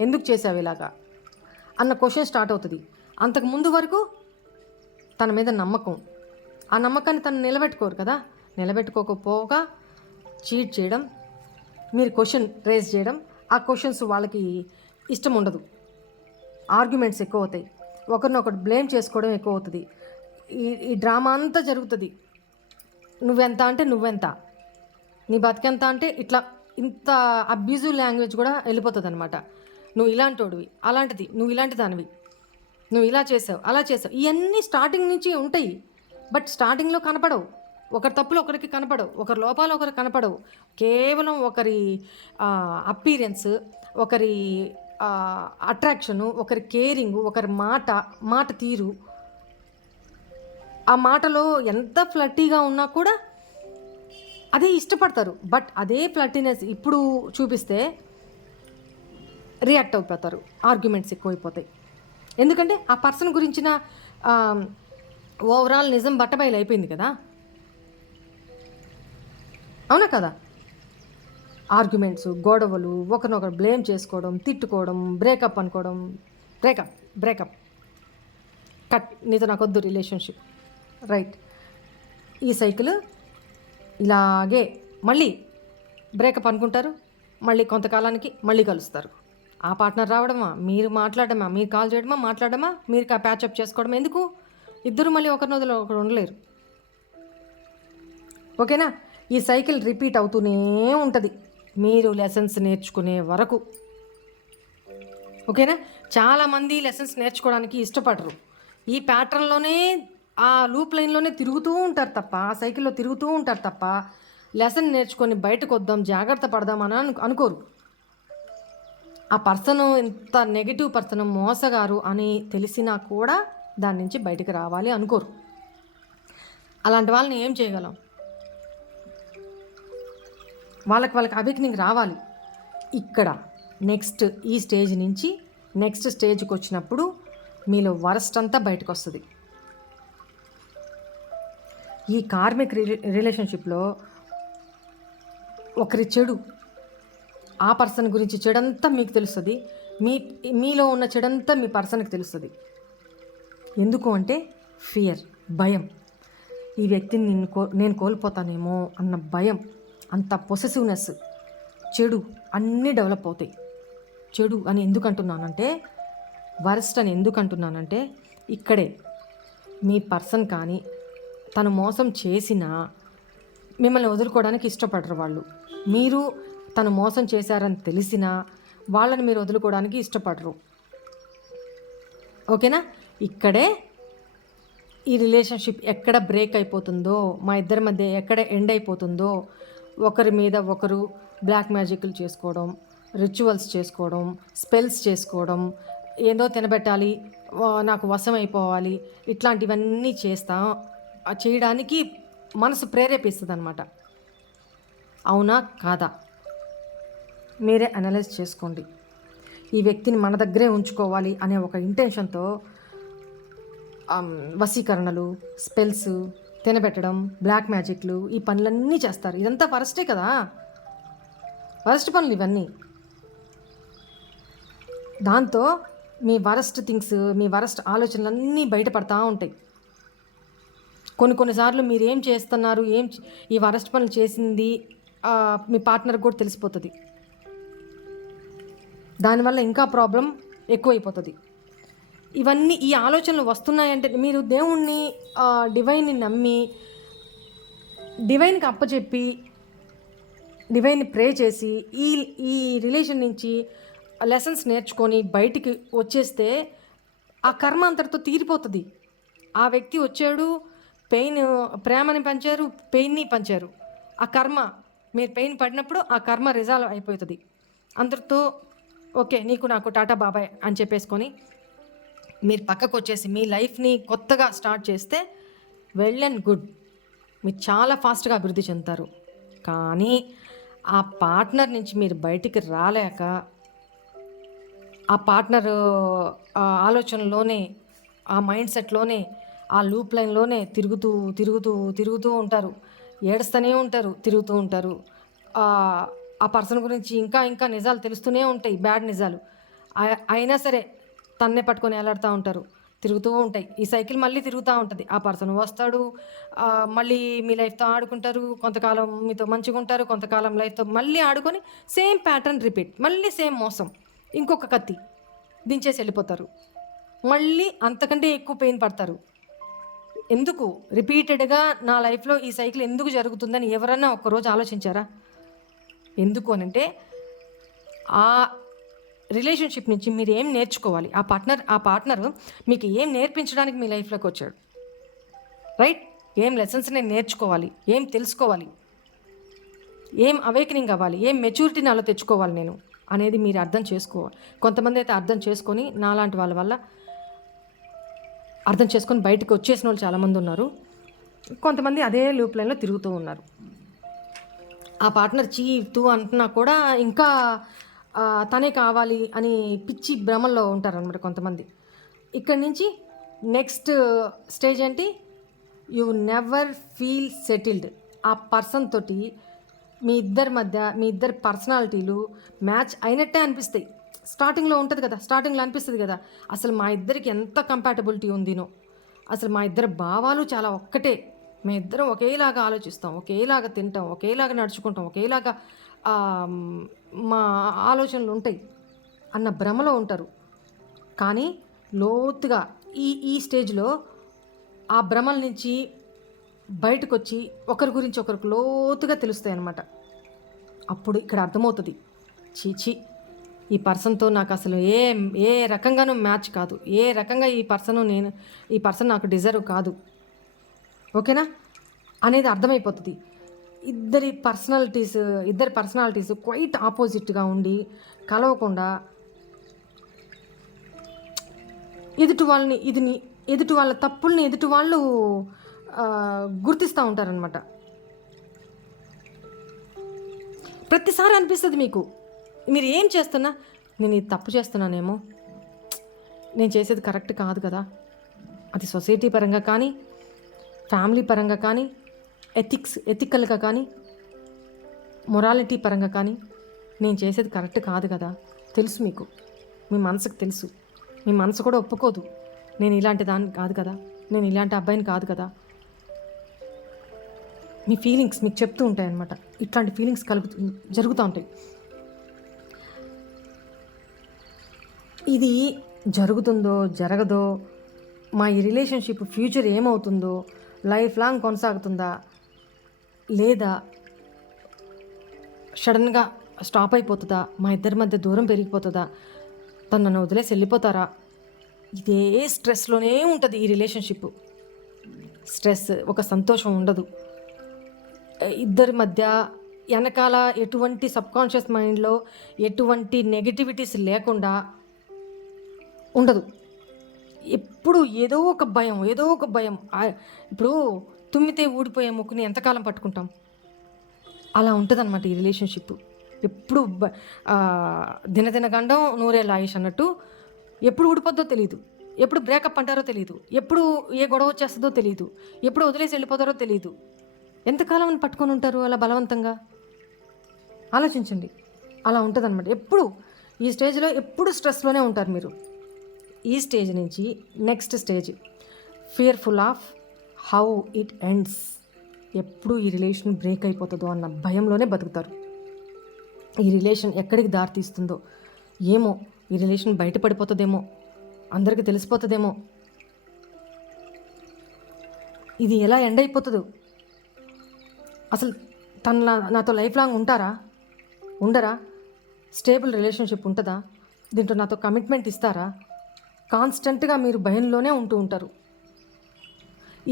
ఎందుకు చేసావు ఇలాగా అన్న క్వశ్చన్ స్టార్ట్ అవుతుంది. అంతకు ముందు వరకు తన మీద నమ్మకం, ఆ నమ్మకాన్ని తను నిలబెట్టుకోరు కదా. నిలబెట్టుకోకపోగా చీట్ చేయడం, మీరు క్వశ్చన్ రేజ్ చేయడం, ఆ క్వశ్చన్స్ వాళ్ళకి ఇష్టం ఉండదు, ఆర్గ్యుమెంట్స్ ఎక్కువ అవుతాయి, ఒకరినొకరు బ్లేమ్ చేసుకోవడం ఎక్కువ అవుతుంది. ఈ డ్రామా అంతా జరుగుతుంది. నువ్వెంత అంటే నువ్వెంత, నీ బతికెంత అంటే ఇట్లా, ఇంత అబ్యూజివ్ లాంగ్వేజ్ కూడా వెళ్ళిపోతుంది అనమాట. నువ్వు ఇలాంటోడివి, అలాంటిది, నువ్వు ఇలాంటి దానివి, నువ్వు ఇలా చేసావు, అలా చేసావు, ఇవన్నీ స్టార్టింగ్ నుంచి ఉంటాయి. బట్ స్టార్టింగ్లో కనపడవు, ఒకరి తప్పులు ఒకరికి కనపడవు, ఒకరి లోపాలు ఒకరికి కనపడవు. కేవలం ఒకరి అపీరెన్స్, ఒకరి అట్రాక్షను, ఒకరి కేరింగు, ఒకరి మాట తీరు, ఆ మాటలో ఎంత ఫ్లట్టీగా ఉన్నా కూడా అదే ఇష్టపడతారు. బట్ అదే ఫ్లట్టీనెస్ ఇప్పుడు చూపిస్తే రియాక్ట్ అయిపోతారు, ఆర్గ్యుమెంట్స్ ఎక్కువైపోతాయి. ఎందుకంటే ఆ పర్సన్ గురించిన ఓవరాల్ నిజం బట్టబయలు అయిపోయింది కదా, అవునా కదా? ఆర్గ్యుమెంట్స్, గొడవలు, ఒకరినొకరు బ్లేమ్ చేసుకోవడం, తిట్టుకోవడం, బ్రేకప్ అనుకోవడం, బ్రేకప్ బ్రేకప్ కట్, నీతో నాకొద్దు రిలేషన్షిప్, రైట్. ఈ సైకిల్ ఇలాగే మళ్ళీ బ్రేకప్ అనుకుంటారు, మళ్ళీ కొంతకాలానికి మళ్ళీ కలుస్తారు. ఆ పార్ట్నర్ రావడమా, మీరు మాట్లాడమా, మీరు కాల్ చేయడమా, మాట్లాడమా, మీరు ప్యాచప్ చేసుకోవడం, ఎందుకు? ఇద్దరు మళ్ళీ ఒకరిని వదిలి ఒకరు ఉండలేరు. ఓకేనా? ఈ సైకిల్ రిపీట్ అవుతూనే ఉంటుంది మీరు లెసన్స్ నేర్చుకునే వరకు. ఓకేనా? చాలామంది లెసన్స్ నేర్చుకోవడానికి ఇష్టపడరు. ఈ ప్యాటర్న్లోనే, ఆ లూప్ లైన్లోనే తిరుగుతూ ఉంటారు తప్ప, ఆ సైకిల్లో తిరుగుతూ ఉంటారు తప్ప లెసన్ నేర్చుకొని బయటకు వద్దాం, జాగ్రత్త పడదామని అనుకోరు. ఆ పర్సన్ ఇంత నెగిటివ్ పర్సన్, మోసగారు అని తెలిసినా కూడా దాని నుంచి బయటకు రావాలి అనుకోరు. అలాంటి వాళ్ళని ఏం చేయగలం? వాళ్ళకి అవేకనింగ్ రావాలి. ఇక్కడ నెక్స్ట్ ఈ స్టేజ్ నుంచి నెక్స్ట్ స్టేజ్కి వచ్చినప్పుడు మీలో వరస్ట్ అంతా బయటకు వస్తుంది. ఈ కార్మిక్ రిలేషన్షిప్లో ఒకరి చెడు, ఆ పర్సన్ గురించి చెడంతా మీకు తెలుస్తుంది, మీలో ఉన్న చెడంతా మీ పర్సన్కి తెలుస్తుంది. ఎందుకు అంటే ఫియర్, భయం. ఈ వ్యక్తిని నేను కోల్పోతానేమో అన్న భయం, అంత పొసెసివ్నెస్, చెడు అన్నీ డెవలప్ అవుతాయి. చెడు అని ఎందుకు అంటున్నానంటే, వరస్ట్ అని ఎందుకు అంటున్నానంటే, ఇక్కడే మీ పర్సన్ కానీ తను మోసం చేసినా మిమ్మల్ని వదులుకోవడానికి ఇష్టపడరు వాళ్ళు. మీరు తను మోసం చేశారని తెలిసినా వాళ్ళని మీరు వదులుకోవడానికి ఇష్టపడరు. ఓకేనా? ఇక్కడే ఈ రిలేషన్షిప్ ఎక్కడ బ్రేక్ అయిపోతుందో, మా ఇద్దరి మధ్య ఎక్కడ ఎండ్ అయిపోతుందో, ఒకరి మీద ఒకరు బ్లాక్ మ్యాజిక్లు చేసుకోవడం, రిచువల్స్ చేసుకోవడం, స్పెల్స్ చేసుకోవడం, ఏదో తినబెట్టాలి, నాకు వశం అయిపోవాలి, ఇట్లాంటివన్నీ చేయడానికి మనసు ప్రేరేపిస్తుంది అన్నమాట. అవునా కాదా? మీరే అనలైజ్ చేసుకోండి. ఈ వ్యక్తిని మన దగ్గరే ఉంచుకోవాలి అనే ఒక ఇంటెన్షన్తో వశీకరణలు, స్పెల్స్, తినబెట్టడం, బ్లాక్ మ్యాజిక్లు, ఈ పనులన్నీ చేస్తారు. ఇదంతా వరస్టే కదా, వరస్ట్ పనులు ఇవన్నీ. దాంతో మీ వరస్ట్ థింగ్స్, మీ వరస్ట్ ఆలోచనలన్నీ బయటపడతా ఉంటాయి. కొన్నిసార్లు మీరు ఏం చేస్తున్నారు, ఈ వరస్ట్ పనులు చేసింది మీ పార్ట్నర్కి కూడా తెలిసిపోతుంది. దానివల్ల ఇంకా ప్రాబ్లం ఎక్కువైపోతుంది. ఇవన్నీ ఈ ఆలోచనలు వస్తున్నాయంటే మీరు దేవుణ్ణి, డివైన్ని నమ్మి, డివైన్కి అప్పచెప్పి, డివైన్ని ప్రే చేసి ఈ రిలేషన్ నుంచి లెసన్స్ నేర్చుకొని బయటికి వచ్చేస్తే ఆ కర్మ అంతటితో తీరిపోతుంది. ఆ వ్యక్తి వచ్చాడు, ప్రేమని పంచారు, పెయిన్ని పంచారు. ఆ కర్మ, మీరు పెయిన్ పడినప్పుడు ఆ కర్మ రిజాల్వ్ అయిపోతుంది. అందరితో ఓకే, నీకు నాకు టాటా బాబాయ్ అని చెప్పేసుకొని మీరు పక్కకు వచ్చేసి మీ లైఫ్ని కొత్తగా స్టార్ట్ చేస్తే వెల్ అండ్ గుడ్, మీరు చాలా ఫాస్ట్గా అభివృద్ధి చెందుతారు. కానీ ఆ పార్ట్నర్ నుంచి మీరు బయటికి రాలేక, ఆ పార్ట్నర్ ఆలోచనలోనే, ఆ మైండ్ సెట్లోనే, ఆ లూప్ లైన్లోనే తిరుగుతూ తిరుగుతూ తిరుగుతూ ఉంటారు, ఏడుస్తూనే ఉంటారు, తిరుగుతూ ఉంటారు. ఆ పర్సన్ గురించి ఇంకా ఇంకా నిజాలు తెలుస్తూనే ఉంటాయి, బ్యాడ్ నిజాలు. అయినా సరే తన్నే పట్టుకొని ఎలాడుతూ ఉంటారు, తిరుగుతూ ఉంటాయి. ఈ సైకిల్ మళ్ళీ తిరుగుతూ ఉంటుంది. ఆ పర్సన్ వస్తాడు, మళ్ళీ మీ లైఫ్తో ఆడుకుంటారు, కొంతకాలం మీతో మంచిగా ఉంటారు, కొంతకాలం లైఫ్తో మళ్ళీ ఆడుకొని సేమ్ ప్యాటర్న్ రిపీట్, మళ్ళీ సేమ్ మోసం, ఇంకొక కత్తి దించేసి వెళ్ళిపోతారు, మళ్ళీ అంతకంటే ఎక్కువ పెయిన్ పడతారు. ఎందుకు రిపీటెడ్గా నా లైఫ్లో ఈ సైకిల్ ఎందుకు జరుగుతుందని ఎవరన్నా ఒక్కరోజు ఆలోచించారా? ఎందుకు అనంటే ఆ రిలేషన్షిప్ నుంచి మీరు ఏం నేర్చుకోవాలి, ఆ పార్ట్నర్ మీకు ఏం నేర్పించడానికి మీ లైఫ్లోకి వచ్చాడు, రైట్? ఏం లెసన్స్ నేను నేర్చుకోవాలి, ఏం తెలుసుకోవాలి, ఏం అవేకనింగ్ అవ్వాలి, ఏం మెచ్యూరిటీ నాలో తెచ్చుకోవాలి నేను అనేది మీరు అర్థం చేసుకోవాలి. కొంతమంది అయితే అర్థం చేసుకొని, నాలాంటి వాళ్ళ వల్ల అర్థం చేసుకొని బయటకు వచ్చేసిన వాళ్ళు చాలామంది ఉన్నారు. కొంతమంది అదే లూప్ లైన్లో తిరుగుతూ ఉన్నారు. ఆ పార్ట్నర్ చీతూ అంటున్నా కూడా ఇంకా తనే కావాలి అని పిచ్చి భ్రమల్లో ఉంటారనమాట కొంతమంది. ఇక్కడి నుంచి నెక్స్ట్ స్టేజ్ ఏంటి, యు నెవర్ ఫీల్ సెటిల్డ్. ఆ పర్సన్ తోటి మీ ఇద్దరి మధ్య మీ ఇద్దరి పర్సనాలిటీలు మ్యాచ్ అయినట్టే అనిపిస్తాయి. స్టార్టింగ్లో ఉంటుంది కదా, స్టార్టింగ్లో అనిపిస్తుంది కదా అసలు మా ఇద్దరికి ఎంత కంపాటబిలిటీ ఉందినో, అసలు మా ఇద్దరి భావాలు చాలా ఒక్కటే, మేము ఇద్దరం ఒకేలాగా ఆలోచిస్తాం, ఒకేలాగా తింటాం, ఒకేలాగా నడుచుకుంటాం, ఒకేలాగా ఆ, మా ఆలోచనలు ఉంటాయి అన్న భ్రమలో ఉంటారు. కానీ లోతుగా ఈ ఈ స్టేజ్లో ఆ భ్రమల నుంచి బయటకు వచ్చి ఒకరి గురించి ఒకరికి లోతుగా తెలుస్తాయి అన్నమాట. అప్పుడు ఇక్కడ అర్థమవుతుంది, చీచి ఈ పర్సన్తో నాకు అసలు ఏ రకంగానూ మ్యాచ్ కాదు, ఏ రకంగా ఈ పర్సన్ నాకు డిజర్వ్ కాదు, ఓకేనా అనేది అర్థమైపోతుంది. ఇద్దరి పర్సనాలిటీస్ క్వైట్ ఆపోజిట్గా ఉండి కలవకుండా ఎదుటి వాళ్ళ తప్పుల్ని ఎదుటి వాళ్ళు గుర్తిస్తూ ఉంటారనమాట. ప్రతిసారి అనిపిస్తుంది మీకు, మీరు ఏం చేస్తున్నా నేను ఇది తప్పు చేస్తున్నానేమో, నేను చేసేది కరెక్ట్ కాదు కదా, అది సొసైటీ పరంగా కానీ ఫ్యామిలీ పరంగా కానీ ఎథికల్గా కానీ మొరాలిటీ పరంగా కానీ నేను చేసేది కరెక్ట్ కాదు కదా. తెలుసు మీకు, మీ మనసుకు తెలుసు, మీ మనసు కూడా ఒప్పుకోదు నేను ఇలాంటి దాన్ని కాదు కదా, నేను ఇలాంటి అబ్బాయిని కాదు కదా. మీ ఫీలింగ్స్ మీకు చెప్తూ ఉంటాయి అన్నమాట. ఇట్లాంటి ఫీలింగ్స్ జరుగుతూ ఉంటాయి. ఇది జరుగుతుందో జరగదో, మా ఈ రిలేషన్షిప్ ఫ్యూచర్ ఏమవుతుందో, లైఫ్ లాంగ్ కొనసాగుతుందా లేదా సడన్గా స్టాప్ అయిపోతుందా, మా ఇద్దరి మధ్య దూరం పెరిగిపోతుందా, తను నన్ను వదిలేసి వెళ్ళిపోతారా, ఇదే స్ట్రెస్లోనే ఉంటుంది ఈ రిలేషన్షిప్. స్ట్రెస్, ఒక సంతోషం ఉండదు. ఇద్దరి మధ్య వెనకాల ఎటువంటి సబ్కాన్షియస్ మైండ్లో ఎటువంటి నెగటివిటీస్ లేకుండా ఉండదు. ఎప్పుడు ఏదో ఒక భయం. ఇప్పుడు తుమ్మితే ఊడిపోయే ముక్కుని ఎంతకాలం పట్టుకుంటాం, అలా ఉంటుందన్నమాట ఈ రిలేషన్షిప్. ఎప్పుడు దినదిన గండం నూరేళ్ళ ఆయుష్ అన్నట్టు, ఎప్పుడు ఊడిపోద్దో తెలియదు, ఎప్పుడు బ్రేకప్ అంటారో తెలియదు, ఎప్పుడు ఏ గొడవ వచ్చేస్తుందో తెలియదు, ఎప్పుడు వదిలేసి వెళ్ళిపోతారో తెలియదు. ఎంతకాలం పట్టుకొని ఉంటారు అలా బలవంతంగా? ఆలోచించండి. అలా ఉంటుందన్నమాట. ఎప్పుడు ఈ స్టేజ్లో ఎప్పుడు స్ట్రెస్లోనే ఉంటారు మీరు. ఈ స్టేజ్ నుంచి next stage fearful of how it ends. ఎప్పుడు ఈ రిలేషన్ బ్రేక్ అయిపోతుందో అన్న భయంలోనే బతుకుతారు. ఈ రిలేషన్ ఎక్కడికి దారితీస్తుందో ఏమో, ఈ రిలేషన్ బయటపడిపోతుందేమో, అందరికీ తెలిసిపోతుందేమో, ఇది ఎలా ఎండ్ అయిపోతుందో, అసలు నాతో లైఫ్ లాంగ్ ఉండరా, స్టేబుల్ రిలేషన్షిప్ ఉంటుందా, దీంట్లో నాతో కమిట్మెంట్ ఇస్తారా, కాన్స్టెంట్గా మీరు భయంలోనే ఉంటూ ఉంటారు.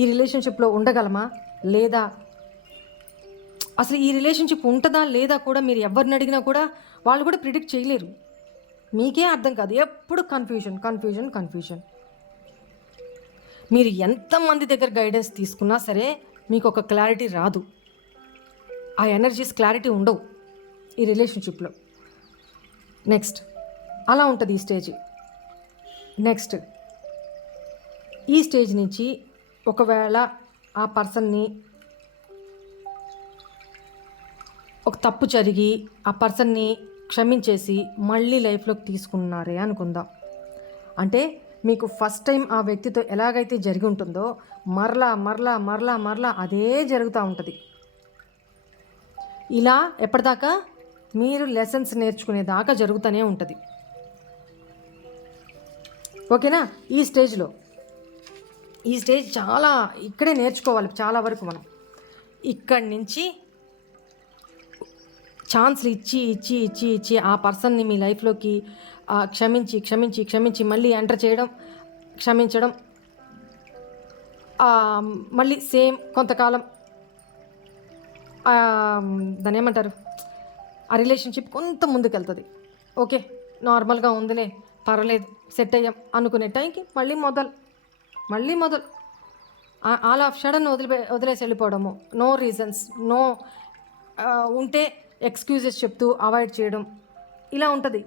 ఈ రిలేషన్షిప్లో ఉండగలమా లేదా, అసలు ఈ రిలేషన్షిప్ ఉంటుందా లేదా కూడా మీరు ఎవరిని అడిగినా కూడా వాళ్ళు కూడా ప్రిడిక్ట్ చేయలేరు. మీకే అర్థం కాదు, ఎప్పుడు కన్ఫ్యూజన్. మీరు ఎంతమంది దగ్గర గైడెన్స్ తీసుకున్నా సరే మీకు ఒక క్లారిటీ రాదు. ఆ ఎనర్జీస్ క్లారిటీ ఉండవు ఈ రిలేషన్షిప్లో. నెక్స్ట్ అలా ఉంటుంది ఈ స్టేజ్. నెక్స్ట్ ఈ స్టేజ్ నుంచి ఒకవేళ ఆ పర్సన్ని ఒక తప్పు జరిగి ఆ పర్సన్ని క్షమించేసి మళ్ళీ లైఫ్లోకి తీసుకున్నారే అనుకుందాం. అంటే మీకు ఫస్ట్ టైం ఆ వ్యక్తితో ఎలాగైతే జరిగి ఉంటుందో మరలా అదే జరుగుతూ ఉంటుంది. ఇలా ఎప్పటిదాకా మీరు లెసన్స్ నేర్చుకునేదాకా జరుగుతూనే ఉంటుంది. ఓకేనా? ఈ స్టేజ్ చాలా ఇక్కడే నేర్చుకోవాలి చాలా వరకు. మనం ఇక్కడి నుంచి ఛాన్స్లు ఇచ్చి ఆ పర్సన్ని మీ లైఫ్లోకి క్షమించి మళ్ళీ ఎంటర్ చేయడం, క్షమించడం, మళ్ళీ సేమ్ కొంతకాలం దాన్ని ఏమంటారు, ఆ రిలేషన్షిప్ కొంత ముందుకెళ్తుంది. ఓకే, నార్మల్గా ఉందిలే, పర్వాలేదు, సెట్ అయ్యాం అనుకునే టైంకి మళ్ళీ మొదలు ఆల్ ఆఫ్ సడన్ వదిలేసి వెళ్ళిపోవడము, నో రీజన్స్, ఉంటే ఎక్స్క్యూజెస్ చెప్తూ అవాయిడ్ చేయడం, ఇలా ఉంటుంది.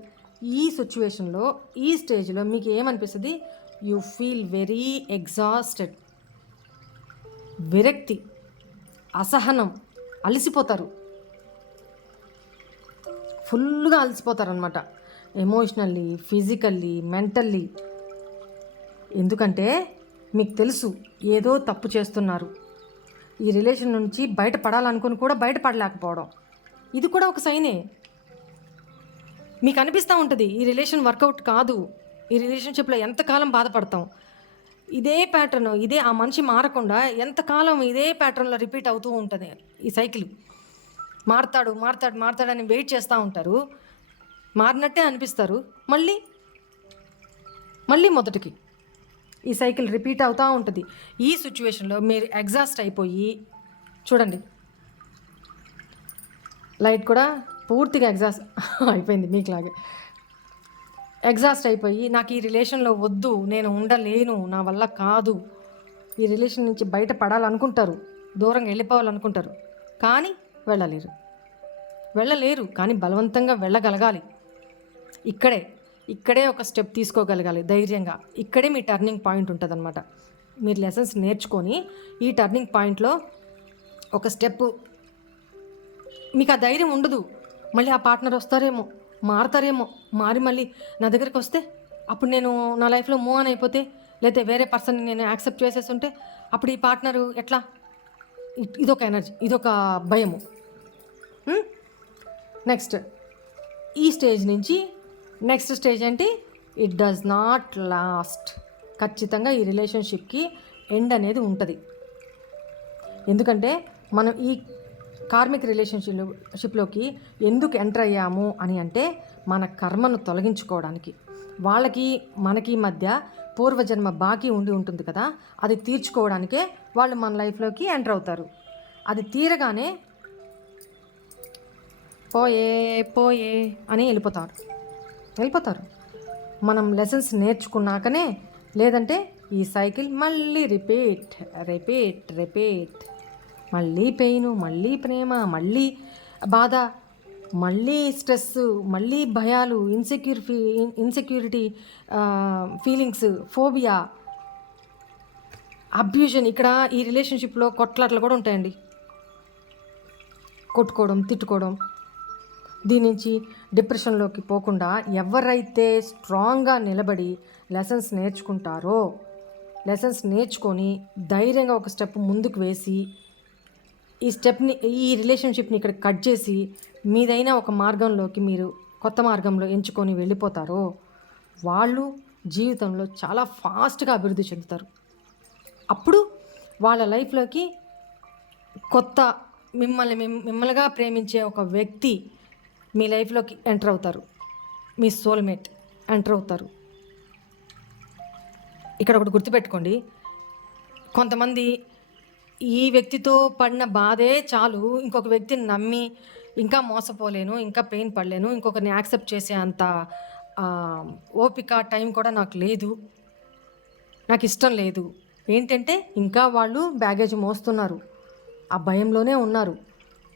ఈ సిచ్యువేషన్లో ఈ స్టేజ్లో మీకు ఏమనిపిస్తుంది, యూ ఫీల్ వెరీ ఎగ్జాస్టెడ్, విరక్తి, అసహనం, అలసిపోతారు, ఫుల్గా అలసిపోతారనమాట, ఎమోషనల్లీ, ఫిజికల్లీ, మెంటల్లీ. ఎందుకంటే మీకు తెలుసు ఏదో తప్పు చేస్తున్నారు, ఈ రిలేషన్ నుంచి బయటపడాలనుకుని కూడా బయటపడలేకపోవడం, ఇది కూడా ఒక సైనే. మీకు అనిపిస్తూ ఉంటుంది ఈ రిలేషన్ వర్కౌట్ కాదు, ఈ రిలేషన్షిప్లో ఎంతకాలం బాధపడతాం, ఇదే ప్యాటర్న్, ఇదే ఆ మనిషి మారకుండా ఎంతకాలం ఇదే ప్యాటర్న్లో రిపీట్ అవుతూ ఉంటుంది ఈ సైకిల్. మారతాడు మారతాడు మారతాడని వెయిట్ చేస్తూ ఉంటారు, మారినట్టే అనిపిస్తారు, మళ్ళీ మళ్ళీ మొదటికి ఈ సైకిల్ రిపీట్ అవుతూ ఉంటుంది. ఈ సిచ్యువేషన్లో మీరు ఎగ్జాస్ట్ అయిపోయి, చూడండి లైట్ కూడా పూర్తిగా ఎగ్జాస్ట్ అయిపోయింది మీకులాగే, ఎగ్జాస్ట్ అయిపోయి నాకు ఈ రిలేషన్లో వద్దు, నేను ఉండలేను, నా వల్ల కాదు, ఈ రిలేషన్ నుంచి బయట పడాలనుకుంటారు, దూరంగా వెళ్ళిపోవాలనుకుంటారు, కానీ వెళ్ళలేరు. కానీ బలవంతంగా వెళ్ళగలగాలి. ఇక్కడే ఒక స్టెప్ తీసుకోగలగాలి ధైర్యంగా. ఇక్కడే మీ టర్నింగ్ పాయింట్ ఉంటుంది అనమాట. మీరు లెసన్స్ నేర్చుకొని ఈ టర్నింగ్ పాయింట్లో ఒక స్టెప్, మీకు ఆ ధైర్యం ఉండదు, మళ్ళీ ఆ పార్ట్నర్ వస్తారేమో, మారతారేమో, మారి మళ్ళీ నా దగ్గరికి వస్తే, అప్పుడు నేను నా లైఫ్లో మూవ్ ఆన్ అయిపోతే, లేకపోతే వేరే పర్సన్ని నేను యాక్సెప్ట్ చేసేస్తుంటే అప్పుడు ఈ పార్ట్నరు ఎట్లా, ఇదొక ఎనర్జీ, ఇదొక భయము. నెక్స్ట్ ఈ స్టేజ్ నుంచి నెక్స్ట్ స్టేజ్ ఏంటి, ఇట్ డస్ నాట్ లాస్ట్. ఖచ్చితంగా ఈ రిలేషన్షిప్కి ఎండ్ అనేది ఉంటుంది. ఎందుకంటే మనం ఈ కార్మిక్ రిలేషన్షిప్లోకి ఎందుకు ఎంటర్ అయ్యాము అని అంటే, మన కర్మను తొలగించుకోవడానికి. వాళ్ళకి మనకి మధ్య పూర్వజన్మ బాకీ ఉంటుంది కదా, అది తీర్చుకోవడానికే వాళ్ళు మన లైఫ్లోకి ఎంటర్ అవుతారు. అది తీరగానే పోయే అని వెళ్ళిపోతారు. మనం లెసన్స్ నేర్చుకున్నాకనే, లేదంటే ఈ సైకిల్ మళ్ళీ రిపీట్, మళ్ళీ పెయిన్, మళ్ళీ ప్రేమ, మళ్ళీ బాధ, మళ్ళీ స్ట్రెస్, మళ్ళీ భయాలు, ఇన్సెక్యూరిటీ ఫీలింగ్స్, ఫోబియా, అబ్యూజన్. ఇక్కడ ఈ రిలేషన్షిప్లో కొట్లాట్లు కూడా ఉంటాయండి, కొట్టుకోవడం, తిట్టుకోవడం. దీని నుంచి డిప్రెషన్లోకి పోకుండా ఎవరైతే స్ట్రాంగ్గా నిలబడి లెసన్స్ నేర్చుకుంటారో, లెసన్స్ నేర్చుకొని ధైర్యంగా ఒక స్టెప్ ముందుకు వేసి ఈ రిలేషన్షిప్ని ఇక్కడ కట్ చేసి మీదైన ఒక మార్గంలోకి, మీరు కొత్త మార్గంలో ఎంచుకొని వెళ్ళిపోతారో, వాళ్ళు జీవితంలో చాలా ఫాస్ట్గా అభివృద్ధి చెందుతారు. అప్పుడు వాళ్ళ లైఫ్లోకి కొత్త మిమ్మల్నిగా ప్రేమించే ఒక వ్యక్తి మీ లైఫ్లోకి ఎంటర్ అవుతారు, మీ సోల్మేట్ ఎంటర్ అవుతారు. ఇక్కడ ఒకటి గుర్తుపెట్టుకోండి, కొంతమంది ఈ వ్యక్తితో పడిన బాధే చాలు, ఇంకొక వ్యక్తిని నమ్మి ఇంకా మోసపోలేను, ఇంకా పెయిన్ పడలేను, ఇంకొకరిని యాక్సెప్ట్ చేసే అంత ఓపిక, టైం కూడా నాకు లేదు, నాకు ఇష్టం లేదు. ఏంటంటే ఇంకా వాళ్ళు బ్యాగేజ్ మోస్తున్నారు, ఆ భయంలోనే ఉన్నారు.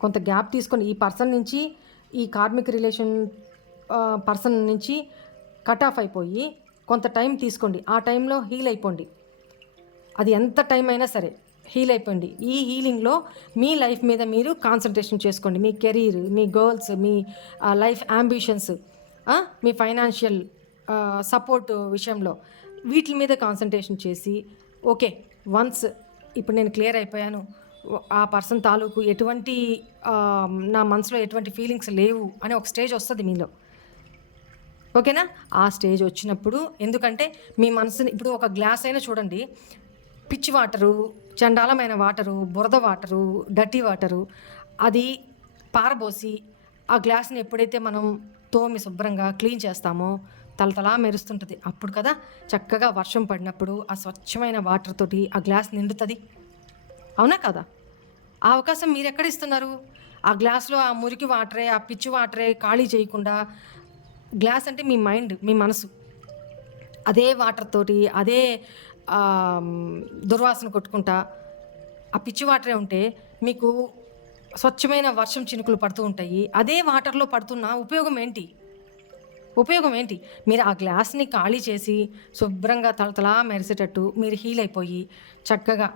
కొంత గ్యాప్ తీసుకొని ఈ పర్సన్ నుంచి, ఈ కార్మిక్ రిలేషన్ పర్సన్ నుంచి కట్ ఆఫ్ అయిపోయి కొంత టైం తీసుకోండి. ఆ టైంలో హీల్ అయిపోండి, అది ఎంత టైం అయినా సరే హీల్ అయిపోండి. ఈ హీలింగ్లో మీ లైఫ్ మీద మీరు కాన్సన్ట్రేషన్ చేసుకోండి. మీ కెరీర్, మీ గోల్స్, మీ లైఫ్ అంబిషన్స్, మీ ఫైనాన్షియల్ సపోర్ట్ విషయంలో వీటి మీద కాన్సన్ట్రేషన్ చేసి, ఓకే వన్స్ ఇప్పుడు నేను క్లియర్ అయిపోయాను, ఆ పర్సన్ తాలూకు ఎటువంటి నా మనసులో ఎటువంటి ఫీలింగ్స్ లేవు అని ఒక స్టేజ్ వస్తుంది మీలో, ఓకేనా? ఆ స్టేజ్ వచ్చినప్పుడు, ఎందుకంటే మీ మనసుని ఇప్పుడు ఒక గ్లాస్ అయినా చూడండి, పిచ్ వాటరు, చండాలమైన వాటరు, బురద వాటరు, డర్టీ వాటరు, అది పారబోసి ఆ గ్లాస్ని ఎప్పుడైతే మనం తోమి శుభ్రంగా క్లీన్ చేస్తామో తలతలా మెరుస్తుంటుంది. అప్పుడు కదా చక్కగా వర్షం పడినప్పుడు ఆ స్వచ్ఛమైన వాటర్ తోటి ఆ గ్లాస్ నిండుతుంది, అవునా కదా? ఆ అవకాశం మీరు ఎక్కడ ఇస్తున్నారు? ఆ గ్లాస్లో ఆ మురికి వాటరే, ఆ పిచ్చి వాటరే ఖాళీ చేయకుండా, గ్లాస్ అంటే మీ మైండ్, మీ మనసు, అదే వాటర్ తోటి అదే దుర్వాసన కొట్టుకుంటా ఆ పిచ్చి వాటరే ఉంటే మీకు స్వచ్ఛమైన వర్షం చినుకులు పడుతూ ఉంటాయి. అదే వాటర్లో పడుతున్న ఉపయోగం ఏంటి? ఉపయోగం ఏంటి? మీరు ఆ గ్లాస్‌ని ఖాళీ చేసి శుభ్రంగా తళతళా మెరిసేటట్టు మీరు హీల్ అయిపోయి చక్కగా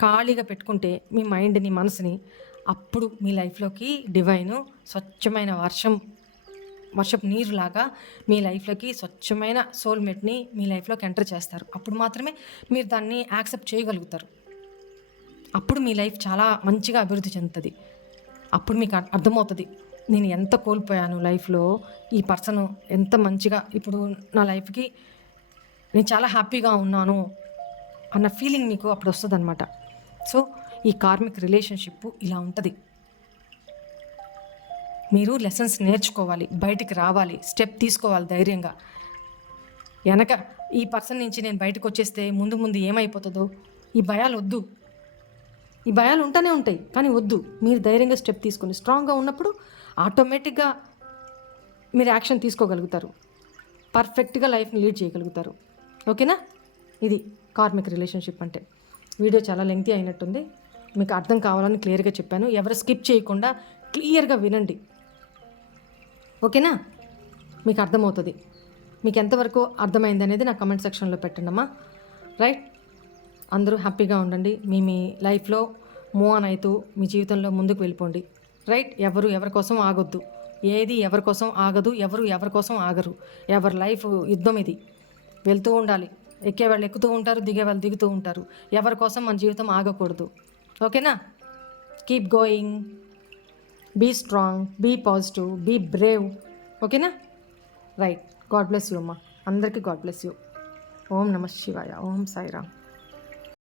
ఖాళీగా పెట్టుకుంటే మీ మైండ్‌ని, మనసుని, అప్పుడు మీ లైఫ్‌లోకి డివైను స్వచ్ఛమైన వర్షపు నీరులాగా మీ లైఫ్‌లోకి స్వచ్ఛమైన సోల్‌మేట్‌ని మీ లైఫ్‌లోకి ఎంటర్ చేస్తారు. అప్పుడు మాత్రమే మీరు దాన్ని యాక్సెప్ట్ చేయగలుగుతారు. అప్పుడు మీ లైఫ్ చాలా మంచిగా అభివృద్ధి చెందుతది. అప్పుడు మీకు అర్థమవుతది. నేను ఎంత కోల్పోయాను లైఫ్‌లో. ఈ పర్సన్ ఎంత మంచిగా ఇప్పుడు నా లైఫ్‌కి నేను చాలా హ్యాపీగా ఉన్నాను అన్న ఫీలింగ్ మీకు అప్పుడు వస్తదనమాట. సో, ఈ కార్మిక్ రిలేషన్‌షిప్ ఇలా ఉంటది. మీరు లెసన్స్ నేర్చుకోవాలి. బయటికి రావాలి. స్టెప్ తీసుకోవాలి ధైర్యంగా. ఎనక ఈ పర్సన్ నుంచి నేను బయటకొచ్చేస్తే ముందు ముందు ఏమైపోతదో ఈ భయాలొద్దు. ఈ భయాలు ఉంటూనే ఉంటాయి. కానీ వద్దు. మీరు ధైర్యంగా స్టెప్ తీసుకొని స్ట్రాంగ్‌గా ఉన్నప్పుడు ఆటోమేటిక్‌గా మీరు యాక్షన్ తీసుకోగలుగుతారు. పర్ఫెక్ట్‌గా లైఫ్‌ని లీడ్ చేయగలుగుతారు. ఓకేనా? ఇది కార్మిక్ రిలేషన్‌షిప్ అంటే. వీడియో చాలా లెంగ్తీ అయినట్టుంది. మీకు అర్థం కావాలని క్లియర్‌గా చెప్పాను. ఎవరు స్కిప్ చేయకుండా క్లియర్‌గా వినండి. ఓకేనా? మీకు అర్థమవుతుంది. మీకు ఎంతవరకు అర్థమైందనేది నా కమెంట్ సెక్షన్లో పెట్టండమ్మా. రైట్? అందరూ హ్యాపీగా ఉండండి. మీ లైఫ్లో మూవ్ ఆన్ అవుతూ మీ జీవితంలో ముందుకు వెళ్ళిపోండి. రైట్? ఎవరి కోసం ఆగొద్దు. ఏది ఎవరి కోసం ఆగదు. ఎవరి కోసం ఆగరు. ఎవరి లైఫ్ యుద్ధం ఇది. వెళ్తూ ఉండాలి. ఎక్కేవాళ్ళు ఎక్కుతూ ఉంటారు, దిగేవాళ్ళు దిగుతూ ఉంటారు. ఎవరి కోసం మన జీవితం ఆగకూడదు. ఓకేనా? Keep going, be strong, be positive, be brave. ఓకేనా? రైట్. గాడ్ బ్లెస్ యూ అమ్మా. అందరికీ గాడ్ బ్లెస్ యూ. ఓం నమః శివాయ. ఓం సాయిరామ్.